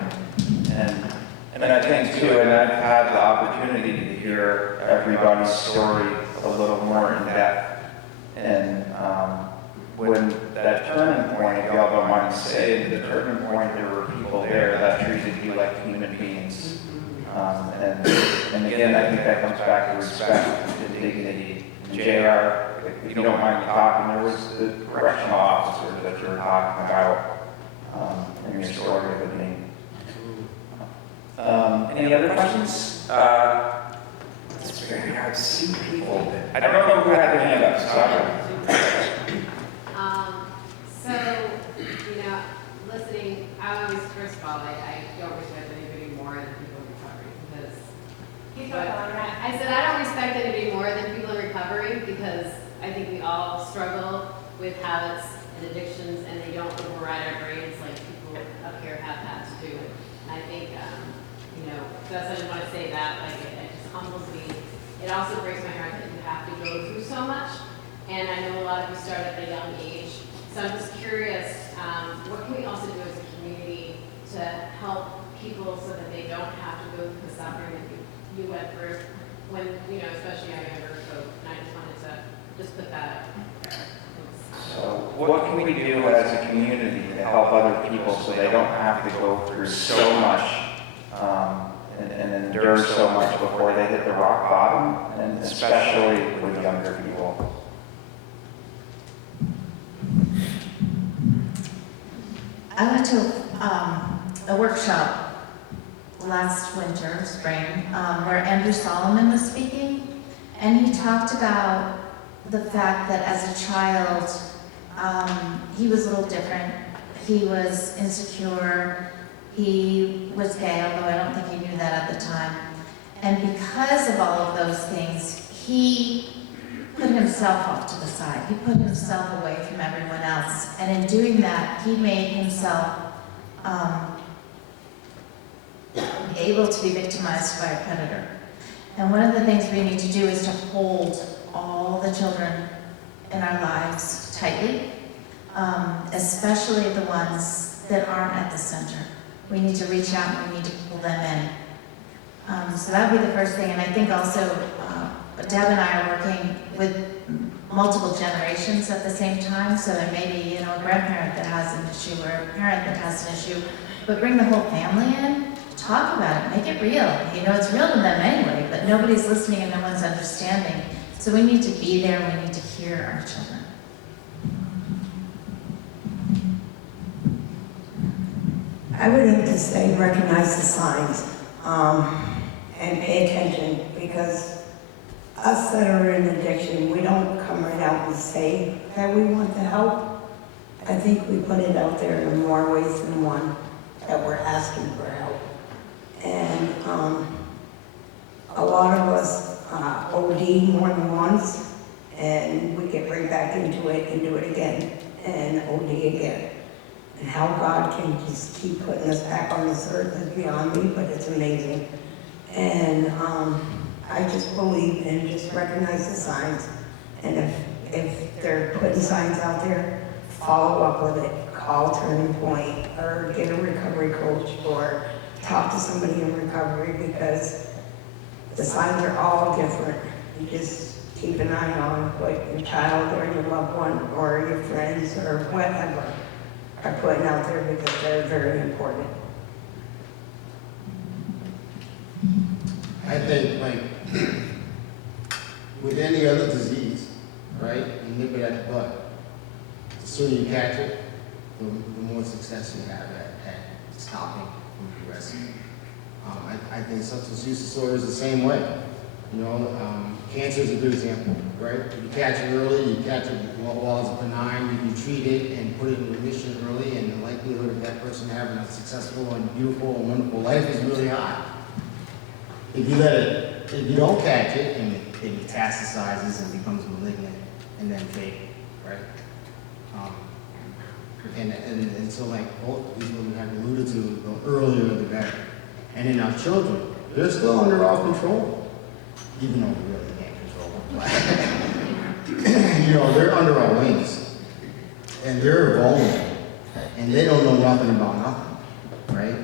And I think too, and I've had the opportunity to hear everybody's story a little more in depth. And when that turning point, if y'all don't mind saying, the turning point, there were people there that treated you like human beings. And again, I think that comes back to respect and dignity JR, if you don't mind me talking, there was the correctional officers that you were talking about in your story with me. Any other questions? It's very hard to see people. I don't know who had their hand up, So, you know, listening, I always, first of all, I don't respect anybody more than people in recovery because, I said I don't respect anybody more than people in recovery because I think we all struggle with habits and addictions and they don't override our brains like people up here have had to do. And I think, you know, that's I just want to say that, like, it just humbles me. It also breaks my heart that you have to go through so much. And I know a lot of you start at a young age. So I'm just curious, what can we also do as a community to help people so that they don't have to go through the suffering that you went through when, you know, especially our younger folk. And I just wanted to just put that out there. So what can we do as a community to help other people so they don't have to go through so much and endure so much before they hit the rock bottom, and especially with younger people? I went to a workshop last winter, spring, where Andrew Solomon was speaking, and he talked about the fact that as a child, he was a little different. He was insecure. He was gay, although I don't think he knew that at the time. And because of all of those things, he put himself off to the side. He put himself away from everyone else. And in doing that, he made himself able to be victimized by a predator. And one of the things we need to do is to hold all the children in our lives tightly, especially the ones that aren't at the center. We need to reach out and we need to pull them in. So that would be the first thing. And I think also Deb and I are working with multiple generations at the same time. So there may be, you know, a grandparent that has an issue or a parent that has an issue, but bring the whole family in, talk about it, make it real. You know, it's real to them anyway, but nobody's listening and no one's understanding. So we need to be there, we need to hear our children. I would have to say recognize the signs and pay attention, because us that are in addiction, we don't come right out and say that we want the help. I think we put it out there in more ways than one that we're asking for help. And a lot of us OD more than once, and we get right back into it and do it again and OD again. And how God can just keep putting us back on this earth is beyond me, but it's amazing. And I just believe in just recognize the signs. And if they're putting signs out there, follow up with it. Call Turning Point or get a recovery coach or talk to somebody in recovery, because the signs are all different. You just keep an eye on what your child or your loved one or your friends or whatever are putting out there, because they're very important. I think, like, with any other disease, right, you nip it at the bud. The sooner you catch it, the more success you have at stopping from progressing. I think substance use disorder is the same way. You know, cancer is a good example, right? You catch it early, you catch it while it's benign, you can treat it and put it in remission early, and the likelihood of that person having a successful and beautiful and wonderful life is really high. If you don't catch it and it metastasizes and becomes malignant and then fatal, right? And so, like both these women have alluded to, the earlier the better. And in our children, they're still under our control, even though we really can't control them. You know, they're under our wings, and they're vulnerable, and they don't know nothing about nothing, right?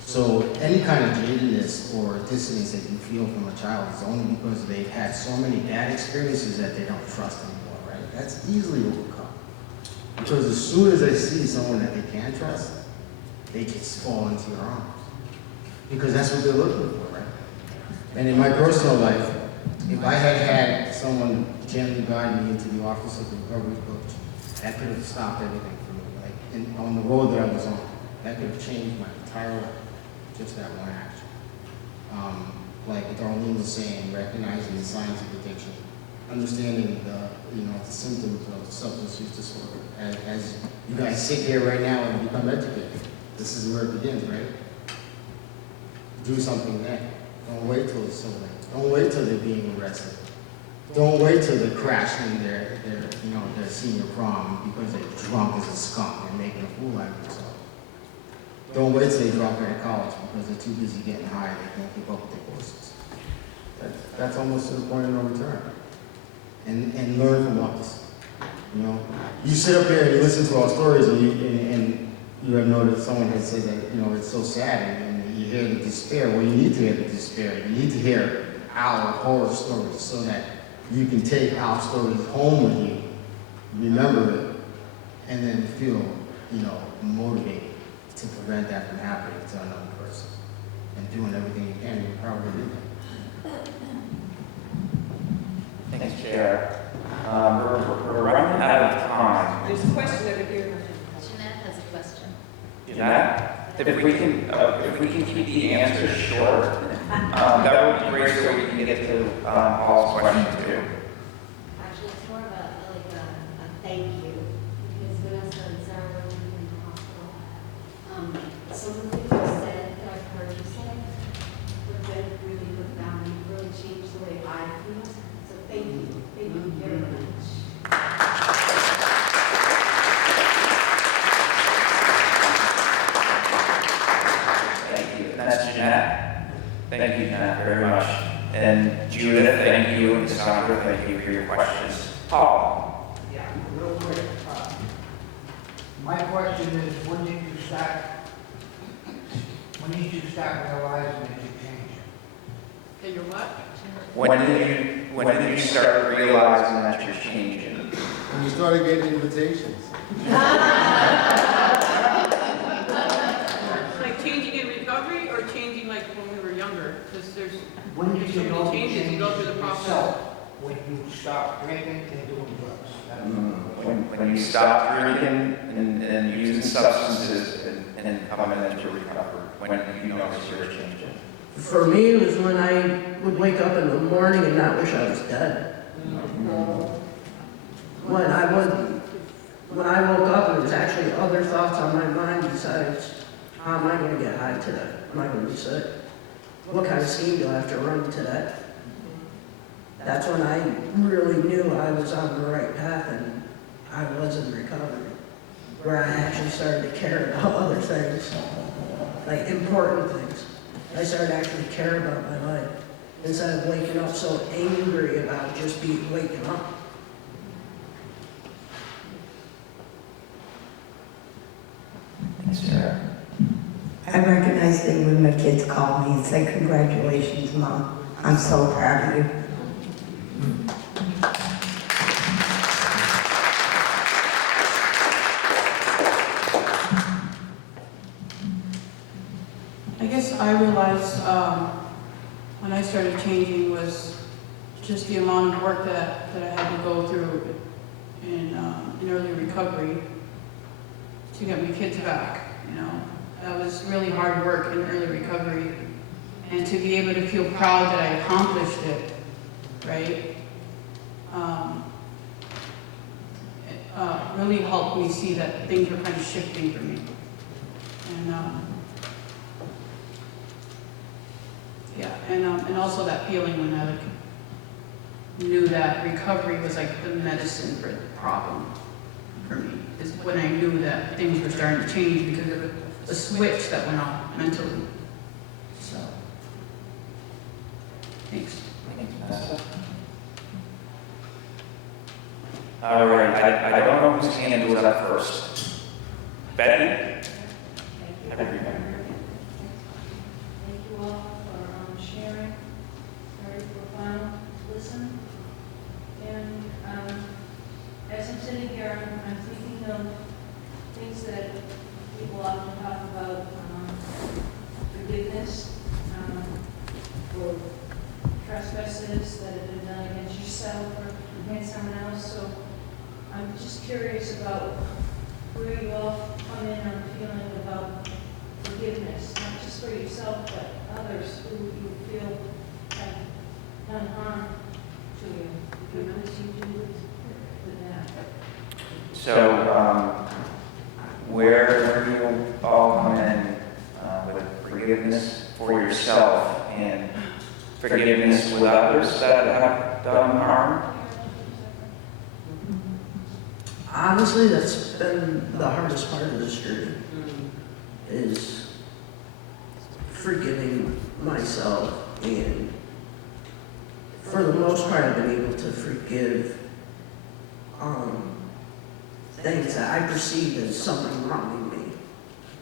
So any kind of jadedness or dissonance that you feel from a child is only because they've had so many bad experiences that they don't trust anymore, right? That's easily overcome. Because as soon as they see someone that they can trust, they just fall into your arms. Because that's what they're looking for, right? And in my personal life, If I had had someone gently guide me into the office of the recovery coach, that could have stopped everything for me. Like on the road that I was on, that could have changed my entire life. Just that one action. Like Darlene was saying, recognizing the signs of addiction, understanding the symptoms of substance use disorder. As you guys sit here right now and become educated, this is where it begins, right? Do something then. Don't wait till it's so late. Don't wait till they're being arrested. Don't wait till they're crashing their senior prom because they're drunk as a skunk and making a fool out of themselves. Don't wait till they drop out of college because they're too busy getting high and they can't keep up with their courses. That's almost to the point of no return. And learn from us. You sit up here and you listen to our stories and you have noticed someone has said that it's so sad and you hear the despair. Well, you need to hear the despair. You need to hear our horror stories so that you can take our stories home with you, remember it, and then feel motivated to prevent that from happening to another person and doing everything you can to empower them. Thanks, Chair. We're running out of time. There's a question over here. Jeanette has a question. Jeanette, if we can keep the answers short, that would be great so we can get to Paul's question too. Actually, it's more of a thank you, because Vanessa and Sarah were in the hospital. Some of the things you said that I've heard you say have been really profound, and really changed the way I feel. So thank you very much. Thank you. And that's Jeanette. Thank you, Jeanette, very much. And Judith, thank you. And Sandra, thank you for your questions. Paul. Yeah, real quick. My question is, when did you start realizing that you changed? Okay, you're what? When did you start realizing that you're changing? When you started getting invitations. Like changing in recovery or changing like when we were younger? Because there's When did so you know many you changes, you go through the process. yourself? When you stopped drinking and doing drugs? When you stop drinking and using substances and coming into recovery, when you notice you're changing. For me, it was when I would wake up in the morning and not wish I was dead. When I woke up, there was actually other thoughts on my mind besides, how am I going to get high today? Am I going to be sick? What kind of scheme do I have to run today? That's when I really knew I was on the right path and I was in recovery, where I actually started to care about other things, like important things. I started to actually care about my life instead of waking up so angry about just waking up. Thanks, Sarah. I recognized it when my kids called me and said, "Congratulations, Mom. I'm so proud of you." I guess I realized when I started changing was just the amount of work that I had to go through in early recovery to get my kids back, That was really hard work in early recovery. And to be able to feel proud that I accomplished it, right? It really helped me see that things were kind of shifting for me. And also that feeling when I knew that recovery was like the medicine for the problem for me. Is when I knew that things were starting to change because of a switch that went off mentally. So, thanks. Thanks, Vanessa. All right, I don't know whose hand was up first. Betty? Have you remembered? Thank you all for sharing. Very profound to listen. And as I'm sitting here, I'm thinking of things that people often talk about, forgiveness for trespasses, charges that have been done against yourself or against someone else. So I'm just curious about where you all come in on feeling about forgiveness, not just for yourself, but others who you feel have done harm to you. What do you do with that? So, where do you all come in with forgiveness for yourself and forgiveness with others that have done harm? Honestly, that's been the hardest part of this journey, is forgiving myself. And for the most part, I've been able to forgive things that I perceived as something wrong in me,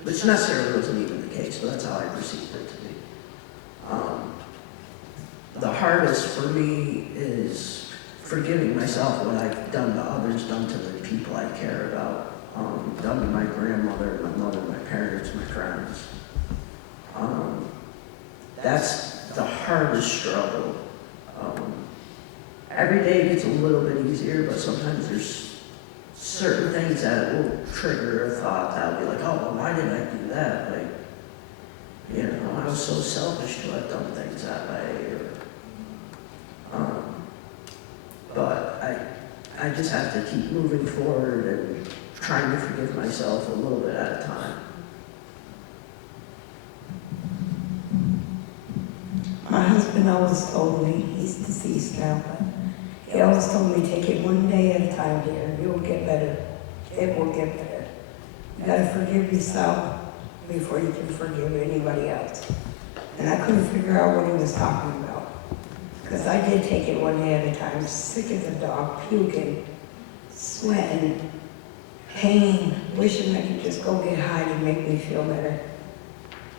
which necessarily wasn't even the case, but that's how I perceived it to be. The hardest for me is forgiving myself what I've done to others, done to the people I care about, done to my grandmother, my mother, my parents, my friends. That's the hardest struggle. Every day gets a little bit easier, but sometimes there's certain things that will trigger a thought that will be like, oh, well, why did I do that? Like, you know, I was so selfish to have done things that way. But I just have to keep moving forward and trying to forgive myself a little bit at a time. My husband always told me, he's deceased now, but he always told me, take it one day at a time, dear. You'll get better. It will get better. You gotta forgive yourself before you can forgive anybody else. And I couldn't figure out what he was talking about. Because I did take it one day at a time, sick as a dog, puking, sweating, pain, wishing I could just go get high to make me feel better.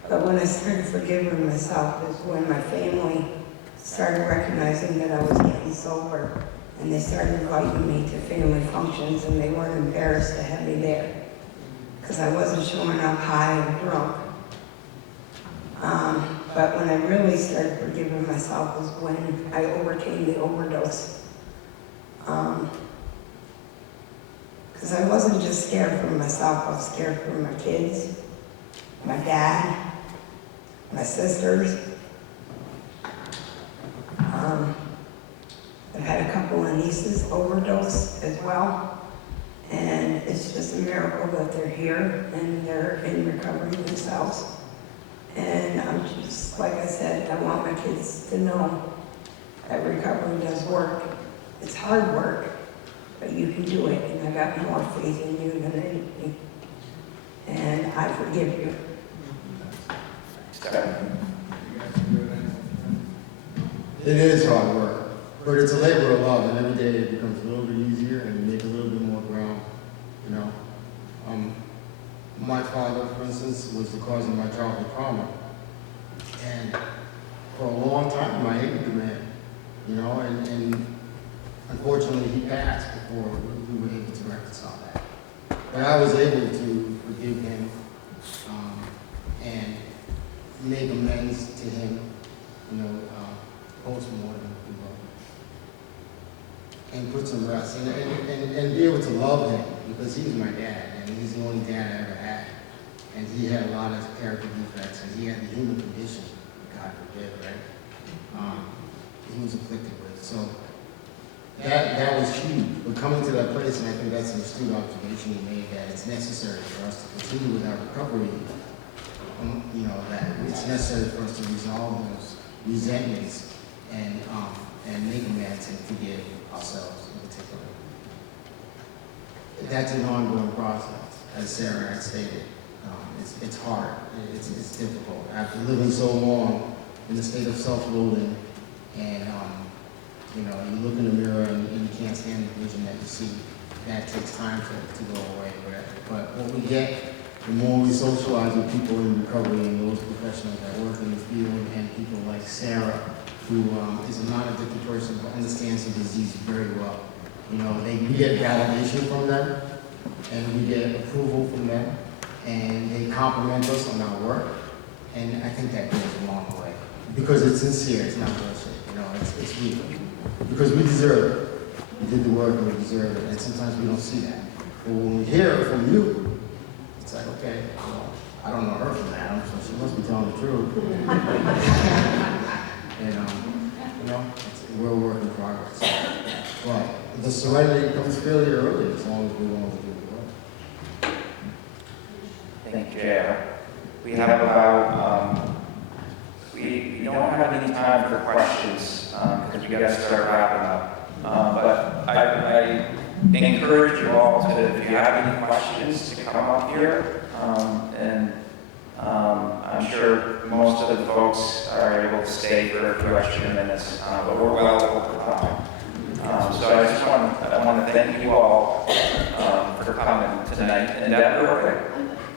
But when I started forgiving myself is when my family started recognizing that I was getting sober, and they started inviting me to family functions, and they weren't embarrassed to have me there because I wasn't showing up high and drunk. But when I really started forgiving myself was when I overcame the overdose. Because I wasn't just scared for myself, I was scared for my kids, my dad, my sisters. I've had a couple of nieces overdose as well. And it's just a miracle that they're here and they're in recovery themselves. And I'm just, like I said, I want my kids to know that recovery does work. It's hard work, but you can do it. And I got more faith in you than anything. And I forgive you. It is hard work, but it's a labor of love, and every day it becomes a little bit easier and you make a little bit more ground, you know. My father, for instance, was the cause of my childhood trauma. And for a long time, I hated the man, you know, and unfortunately he passed before we were able to reconcile that. But I was able to forgive him and make amends to him, you know, post-mortem, you know, and put some rest and be able to love him because he was my dad and he's the only dad I ever had. And he had a lot of character defects and he had the human condition, God forbid, right? He was afflicted with. So that was huge. But coming to that place, and I think that's an astute observation you made, that it's necessary for us to continue with our recovery, you know, that it's necessary for us to resolve those resentments and make amends and forgive ourselves in particular. That's an ongoing process, as Sarah had stated. It's hard, it's difficult. After living so long in the state of self-loathing, and you know, you look in the mirror and you can't stand the vision that you see, that takes time to go away. But what we get, the more we socialize with people in recovery and those professionals that work in the field, and people like Sarah, who is a non-addicted person but understands the disease very well. You know, we get validation from them, and we get approval from them, and they compliment us on our work, and I think that goes a long way. Because it's sincere, it's not bullshit, you know, it's real. because we deserve it. We did the work and we deserve it, and sometimes we don't see that. But when we hear it from you, it's like, okay, well, I don't know her from Adam, so she must be telling the truth. And, you know, we're a work in progress. But the serenity comes fairly early as long as we're willing to do the work. Thank you, JR. We have about, we don't have any time for questions because we got to start wrapping up. But I encourage you all to, if you have any questions, to come up here. And I'm sure most of the folks are able to stay for a few extra minutes, but we're well over time. So I just want to thank you all for coming tonight. And Deborah,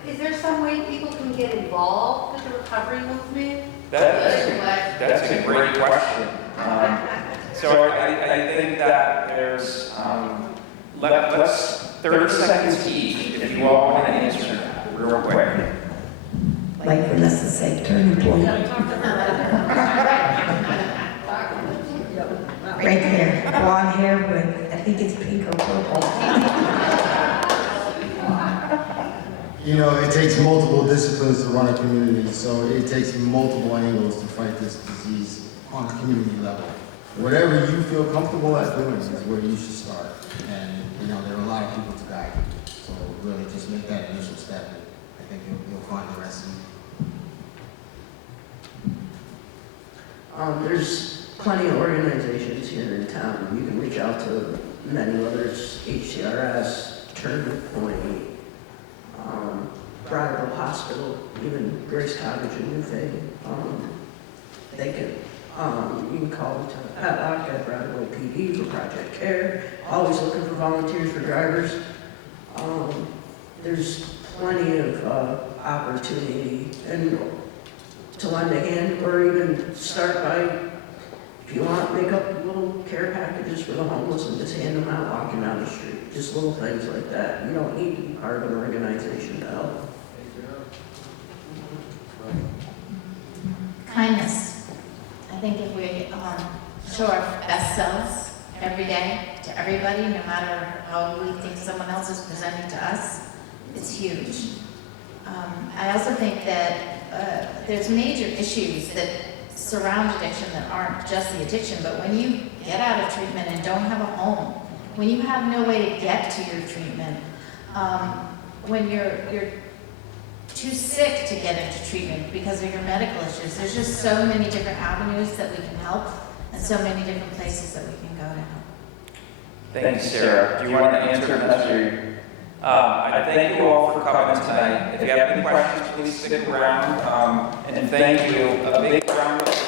Is there some way people can get involved with the recovery movement? that's a great question. So I think that there's, let's 30 seconds each if you all want to answer that real quick. Like Vanessa said, turning point. Right there, blonde hair with, I think it's pink or purple. You know, it takes multiple disciplines to run a community, so it takes multiple angles to fight this disease on a community level. Whatever you feel comfortable at doing is where you should start. And, you know, there are a lot of people to guide you. So really just make that initial step. I think you'll find the rest. There's plenty of organizations here in town. You can reach out to many, whether it's HCRS, Turning Point, Brattleboro Hospital, even Grace Cottage in Newfane. They can, you can call them to Padlock at Brattleboro PD for Project Care. Always looking for volunteers for drivers. There's plenty of opportunity and to lend a hand, or even start by, if you want, make up little care packages for the homeless and just hand them out walking down the street. Just little things like that. You don't need to be part of an organization to help. Kindness. I think if we show our best selves every day to everybody, no matter how we think someone else is presenting to us, it's huge. I also think that there's major issues that surround addiction that aren't just the addiction, but when you get out of treatment and don't have a home, when you have no way to get to your treatment, when you're too sick to get into treatment because of your medical issues, there's just so many different avenues that we can help and so many different places that we can go to help. Thanks, Sarah. Do you want to answer that? I thank you all for coming tonight. If you have any questions, please stick around. And thank you. A big round of applause.